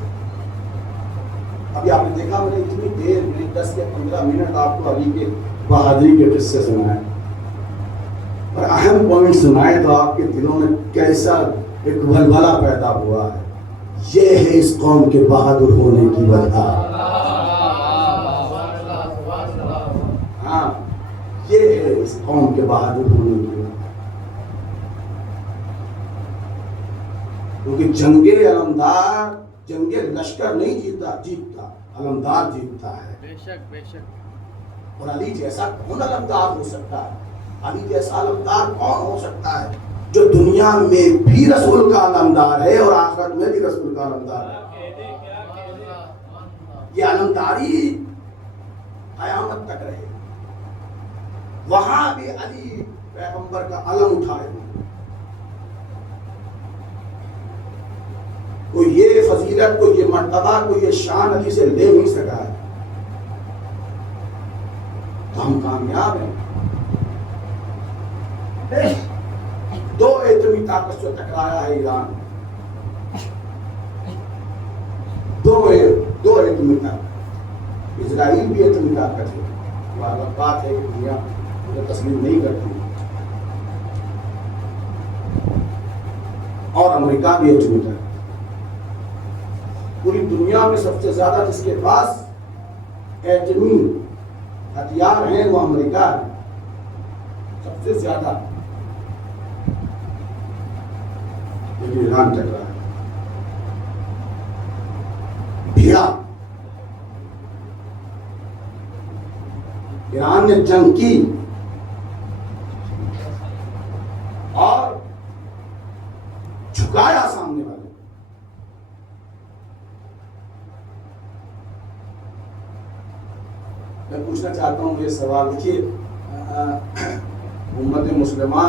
ابھی آپ نے دیکھا میں نے اتنی دیر میں 10 یا 15 منٹ آپ کو علی کے بہادری کے قصے سنائے اور اہم پوائنٹ سنائے، تو آپ کے دلوں میں کیسا ایک ولولہ پیدا ہوا ہے۔ یہ ہے اس قوم کے بہادر ہونے کی وجہ، ہاں یہ ہے اس قوم کے بہادر ہونے کی وجہ، کیونکہ جنگ علمدار جنگ لشکر نہیں جیتتا، علمدار جیتتا ہے. بے شک بے شک. اور علی جیسا کون علمدار ہو سکتا ہے؟ علی جیسا علمدار کون ہو سکتا ہے جو دنیا میں بھی رسول کا علمدار ہے اور آخرت میں بھی رسول کا علمدار ہے؟ یہ علمداری قیامت تک رہے. وہاں بھی علی پیغمبر کا علم اٹھائے. کوئی یہ فضیلت، کوئی یہ مرتبہ، کوئی یہ شان علی سے لے نہیں سکا ہے. تو ہم کامیاب ہیں. دو ایٹمی طاقت سے ٹکرایا ہے ایران. دو ایٹمی طاقت. اسرائیل بھی ایٹمی طاقت ہے. بات ہے کہ دنیا مجھے تسلیم نہیں کرتی. اور امریکہ بھی ایٹمی طاقت. پوری دنیا میں سب سے زیادہ جس کے پاس ایٹمی ہتھیار ہیں وہ امریکہ ہے. سب سے زیادہ. لیکن ایران ٹکرا ہے. بھیڑا. ایران نے جنگ کی اور جھکایا سامنے والے. میں پوچھنا چاہتا ہوں یہ سوال. دیکھیے امت مسلمہ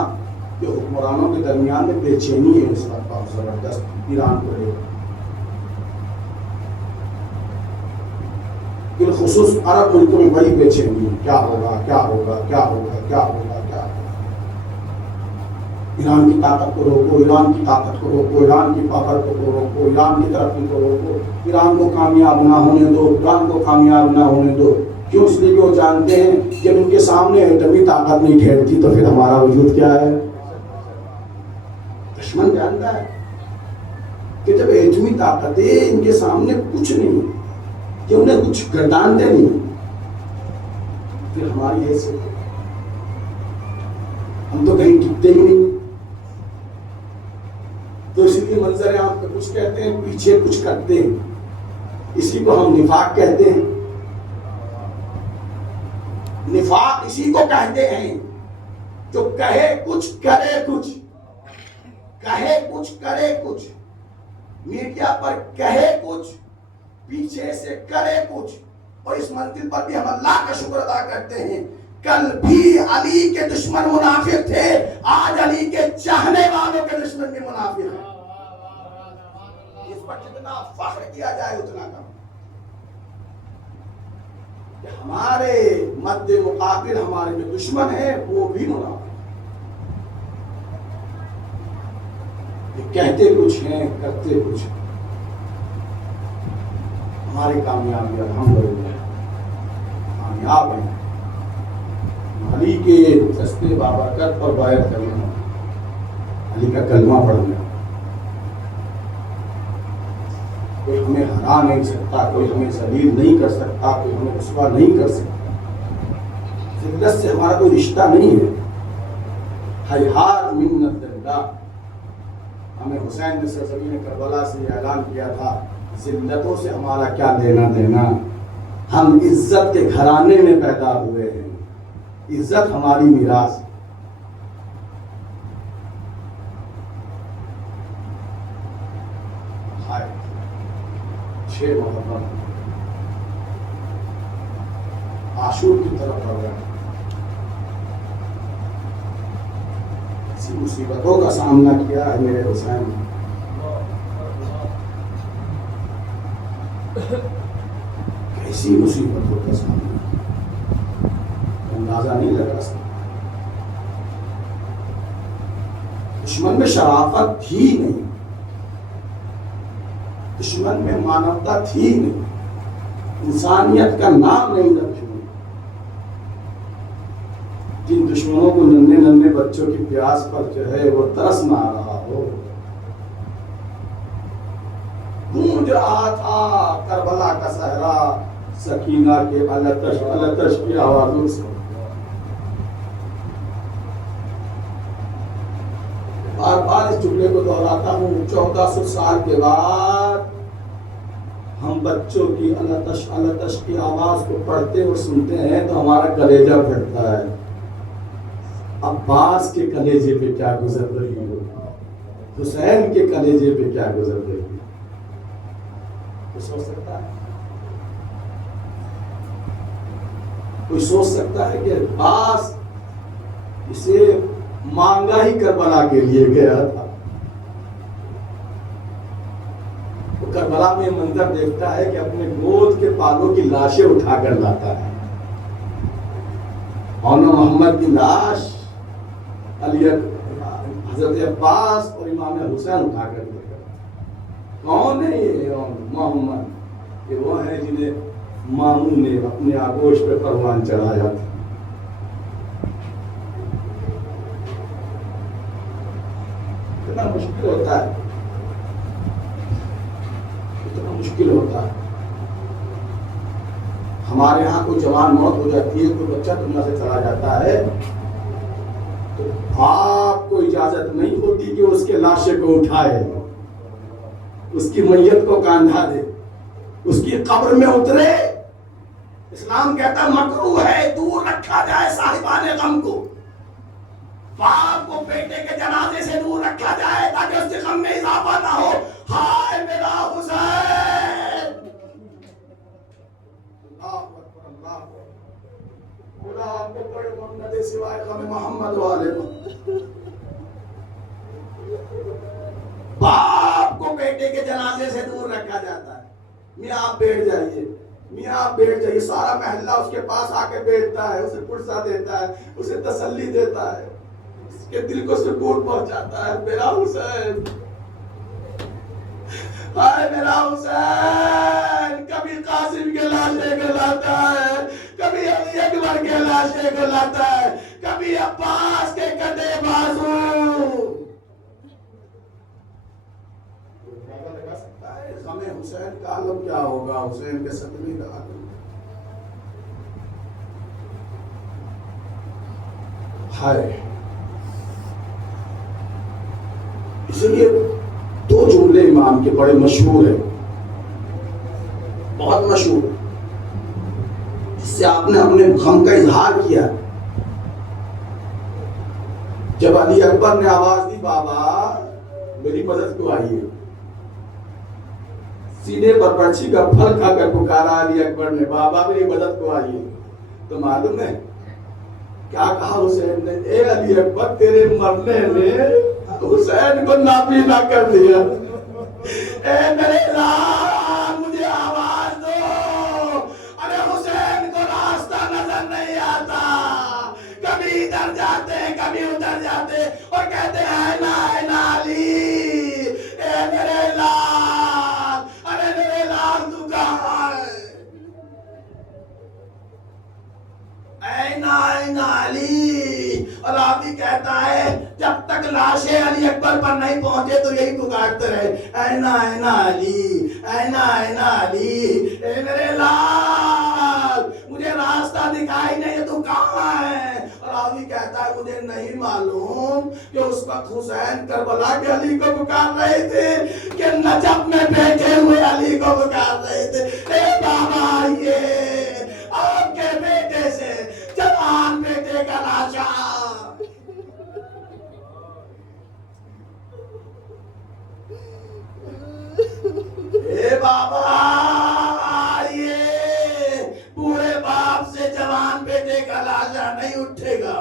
کے حکمرانوں کے درمیان میں بے چینی ہے اس وقت بہت زبردست ایران کو لے کر. بالخصوص عرب ملکوں میں بڑی بے چینی ہے. کیا ہوگا کیا ہوگا کیا ہوگا کیا ہوگا کیا ہوگا. ایران کی طاقت کو روکو، ایران کی طاقت کو روکو، ایران کی پاور کو روکو، ایران کی ترقی کو روکو، ایران کو کامیاب نہ ہونے دو، ایران کو کامیاب نہ ہونے دو. کیوں؟ اس لیے کہ وہ جانتے ہیں جب ان کے سامنے ایٹمی طاقت نہیں ٹھہرتی تو پھر ہمارا وجود کیا ہے. دشمن جانتا ہے کہ جب ایٹمی طاقتیں ان کے سامنے کچھ نہیں، کہ انہیں کچھ گردانتے نہیں، پھر ہماری حیثیت ہم تو کہیں ٹکتے ہی نہیں. تو اسی لیے منظر عام پہ کچھ کہتے ہیں، پیچھے کچھ کرتے ہیں. اسی کو ہم نفاق کہتے ہیں. نفاق اسی کو کہتے ہیں جو کہے کچھ کرے کچھ، کہے کچھ کرے کچھ، میڈیا پر کہے کچھ، پیچھے سے کرے کچھ. اور اس منزل پر بھی ہم اللہ کا شکر ادا کرتے ہیں. کل بھی علی کے دشمن منافق تھے، آج علی کے چاہنے والوں کے دشمن بھی منافق ہیں. اس پر جتنا فخر کیا جائے اتنا کم. کہ ہمارے مد مقابل ہمارے جو دشمن ہیں وہ بھی منافق ہیں. کہتے کچھ ہیں کرتے کچھ ہیں. ہماری کامیابی الحمدللہ کامیاب ہیں. علی کے دستے بابرکت پر بیعت کرنا، علی کا کلمہ پڑھنا. کوئی ہمیں ہرا نہیں سکتا، کوئی ہمیں ذلیل نہیں کر سکتا، کوئی ہمیں رسوا نہیں کر سکتا. ذلت سے ہمارا کوئی رشتہ نہیں ہے. ہیہات من الذلہ. ہمیں حسین سرزمین کربلا سے یہ اعلان کیا تھا، ذلتوں سے ہمارا کیا لینا دینا. ہم عزت کے گھرانے میں پیدا ہوئے ہیں، عزت ہماری میراث. 6 محرم عاشور کی طرف بڑھ رہا ہے. ایسی مصیبتوں کا سامنا کیا ہے میرے حسین نے. کیسی مصیبتوں کا سامنا اندازہ نہیں لگا سکتا. دشمن میں شرافت تھی نہیں، دشمن میں مانوتا تھی نہیں، انسانیت کا نام نہیں تھا دشمن. جن دشمنوں کو ننھے ننھے بچوں کی پیاس پر جو ہے وہ ترس نہ آ رہا ہو. گونج رہا تھا کربلا کا صحرا سکینہ کے التش التش کی آوازوں سے. بار بار اس جملے کو دہراتا ہوں. 1400 سال کے بعد ہم بچوں کی اللہ تش کی آواز کو پڑھتے اور سنتے ہیں تو ہمارا کلیجہ پھٹتا ہے. عباس کے کلیجے پہ کیا گزر رہی ہو, حسین کے کلیجے پہ کیا گزر رہی ہے, کوئی سوچ سکتا ہے؟ کوئی سوچ سکتا ہے کہ عباس اسے مانگا ہی کربلا کے لیے گیا تھا. وہ کربلا میں منظر دیکھتا ہے کہ اپنے گود کے بالوں کی لاشیں اٹھا کر لاتا ہے. اور محمد کی لاش علی حضرت عباس اور امام حسین اٹھا کر لے کر. کون ہے یہ محمد؟ یہ وہ ہے جنہیں مامون نے اپنے آگوش پہ پروان چڑھایا تھا. کتنا مشکل ہوتا ہے, کتنا مشکل ہوتا ہے. ہمارے ہاں کوئی جوان موت ہو جاتی ہے, کوئی بچہ دنیا سے چلا جاتا ہے, تو آپ کو اجازت نہیں ہوتی کہ اس کے لاشے کو اٹھائے, اس کی میت کو کاندھا دے, اس کی قبر میں اترے. اسلام کہتا مکروہ ہے دور رکھا جائے صاحبان غم کو. باپ کو بیٹے کے جنازے سے دور رکھا جائے تاکہ اس کے غم میں اضافہ نہ ہو. ہائے میرا حسین, خدا آپ کو بڑے غم نہ دے سوائے غم محمد والے کو. باپ کو بیٹے کے جنازے سے دور رکھا جاتا ہے. میاں آپ بیٹھ جائیے, میاں آپ بیٹھ جائیے. سارا محلہ اس کے پاس آ کے بیٹھتا ہے, اسے پرسا دیتا ہے, اسے تسلی دیتا ہے, اس کے دل کو سکون پہنچاتا ہے. میرا حسین, ہائے میرا حسین. کبھی قاسم کے لاشے کو لاتا ہے, کبھی علی اکبر کے لاشے کو لاتا ہے, کبھی عباس کے کٹے بازو. ہمیں حسین کا عالم کیا ہوگا, حسین کے صدمے کا عالم. ہائے, اس لیے دو جملے امام کے بڑے مشہور ہیں, بہت مشہور, جس سے آپ نے اپنے غم کا اظہار کیا. جب علی اکبر نے آواز دی بابا میری مدد کو آئیے, سینے پر پرچھی کا پھل کھا کر پکارا علی اکبر نے, بابا میری مدد کو آئیے, تو معلوم ہے کیا کہا حسین نے؟ اے علی اکبر تیرے مرنے نے حسین کو نابینا کر دیا. اے میرے لال مجھے آواز دو. ارے حسین کو راستہ نظر نہیں آتا, کبھی ادھر جاتے کبھی ادھر جاتے اور کہتے ہیں نا علی. اے میرے لال, ارے میرے لال تو کہاں ہے؟ اینا علی. اور آپ ہی کہتا ہے جب تک لاشیں علی اکبر پر نہیں پہنچے تو یہی پکارتے رہے, اینا علی, اینا علی. اے میرے لال مجھے راستہ دکھائی نہیں, تو کہاں ہے؟ اور آپ ہی کہتا ہے مجھے نہیں معلوم کہ اس وقت حسین کربلا کے علی کو پکار رہے تھے کہ نجف میں بیٹھے ہوئے علی کو پکار رہے تھے. اے بابا آئیے, آپ کے بیٹے سے جوان بیٹے کا لاشا. اے بابا آئیے, بوڑھے باپ سے جوان بیٹے کا لاشا نہیں اٹھے گا.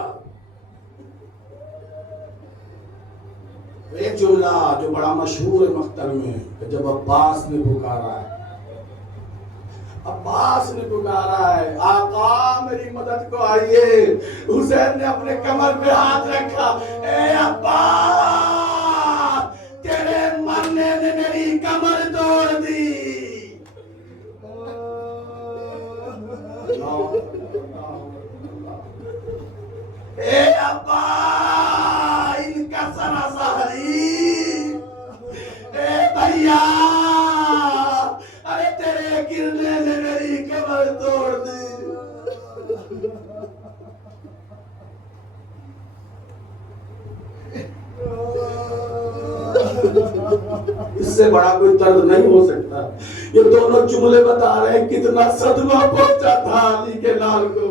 ایک جملہ جو بڑا مشہور ہے مختر میں, کہ جب عباس نے پکارا ہے, عباس نے پکارا ہے آقا میری مدد کو آئیے, حسین نے اپنے کمر پہ ہاتھ رکھا. اے عباس تیرے مرنے نے میری کمر توڑ دی. اے عباس ان کا سرا سہری. اے بھیا ارے تیرے گرنے نے میری کمر توڑ دی. اس سے بڑا کوئی درد نہیں ہو سکتا. یہ دونوں جملے بتا رہے ہیں کتنا صدمہ پہنچا تھا علی کے لال کو,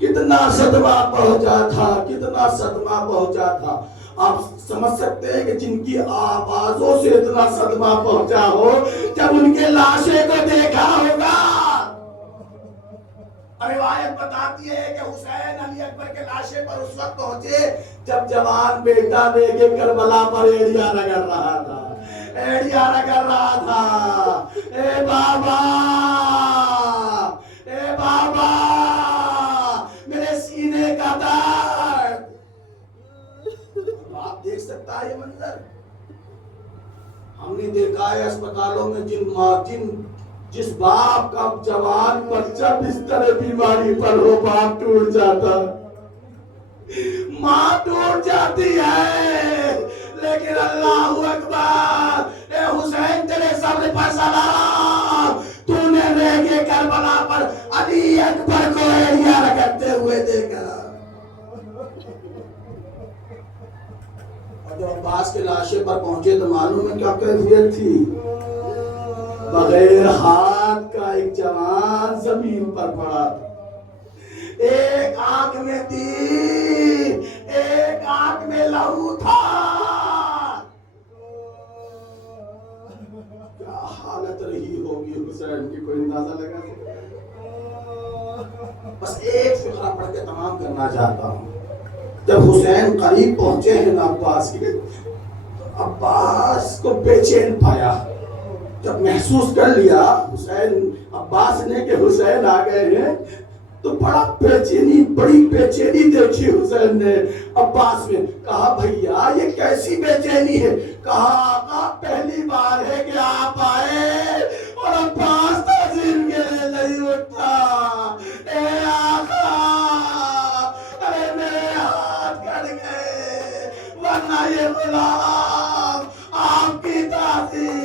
کتنا صدمہ پہنچا تھا, کتنا صدمہ پہنچا تھا. آپ سمجھ سکتے ہیں کہ جن کی آوازوں سے اتنا صدمہ پہنچا ہو, جب ان کے لاشیں کو دیکھا ہوگا. روایت بتاتی ہے کہ حسین علی اکبر کے لاشے پر اس وقت پہنچے جب جوان بیٹا لے کے کربلا پر ایڑیاں رگڑ رہا تھا, ایڑیاں رگڑ رہا تھا. اے بابا, اے بابا, میرے سینے کا درد. آپ دیکھ سکتا ہے یہ منظر. ہم نے دیکھا ہے اسپتالوں میں جس باپ کا جوان بچہ بستر بیماری پر ہو, باپ ٹوٹ جاتا, ماں ٹوٹ جاتی ہے, لیکن اللہ اکبر, اے حسین تیرے صبر پر سلام, تو نے رہ کے کربلا پر علی اکبر کو ایڑیاں رگڑتے ہوئے دیکھا. اور جب عباس کے لاشے پر پہنچے تو معلوم ہے کیا کیفیت تھی. بغیر ہاتھ کا ایک جوان زمین پر پڑا تھا, ایک آنکھ میں تیر, ایک آنکھ میں لہو تھا. کیا حالت رہی ہوگی حسین کی, کوئی اندازہ لگا سکتا ہے؟ بس ایک فقرہ پڑھ کے تمام کرنا چاہتا ہوں. جب حسین قریب پہنچے ہیں عباس کے, عباس کو بے چین پایا. جب محسوس کر لیا حسین عباس نے کہ حسین آ گئے ہیں, تو بڑا بڑی بے چینی دیکھی حسین نے عباس میں. کہا بھیا یہ کیسی بے چینی ہے؟ کہا آقا پہلی بار ہے کہ آپ آئے اور عباس تعظیم کے لیے نہیں اٹھا. اے آقا, ارے میرے ہاتھ کٹ گئے, ورنہ یہ غلام آپ کی تعظیم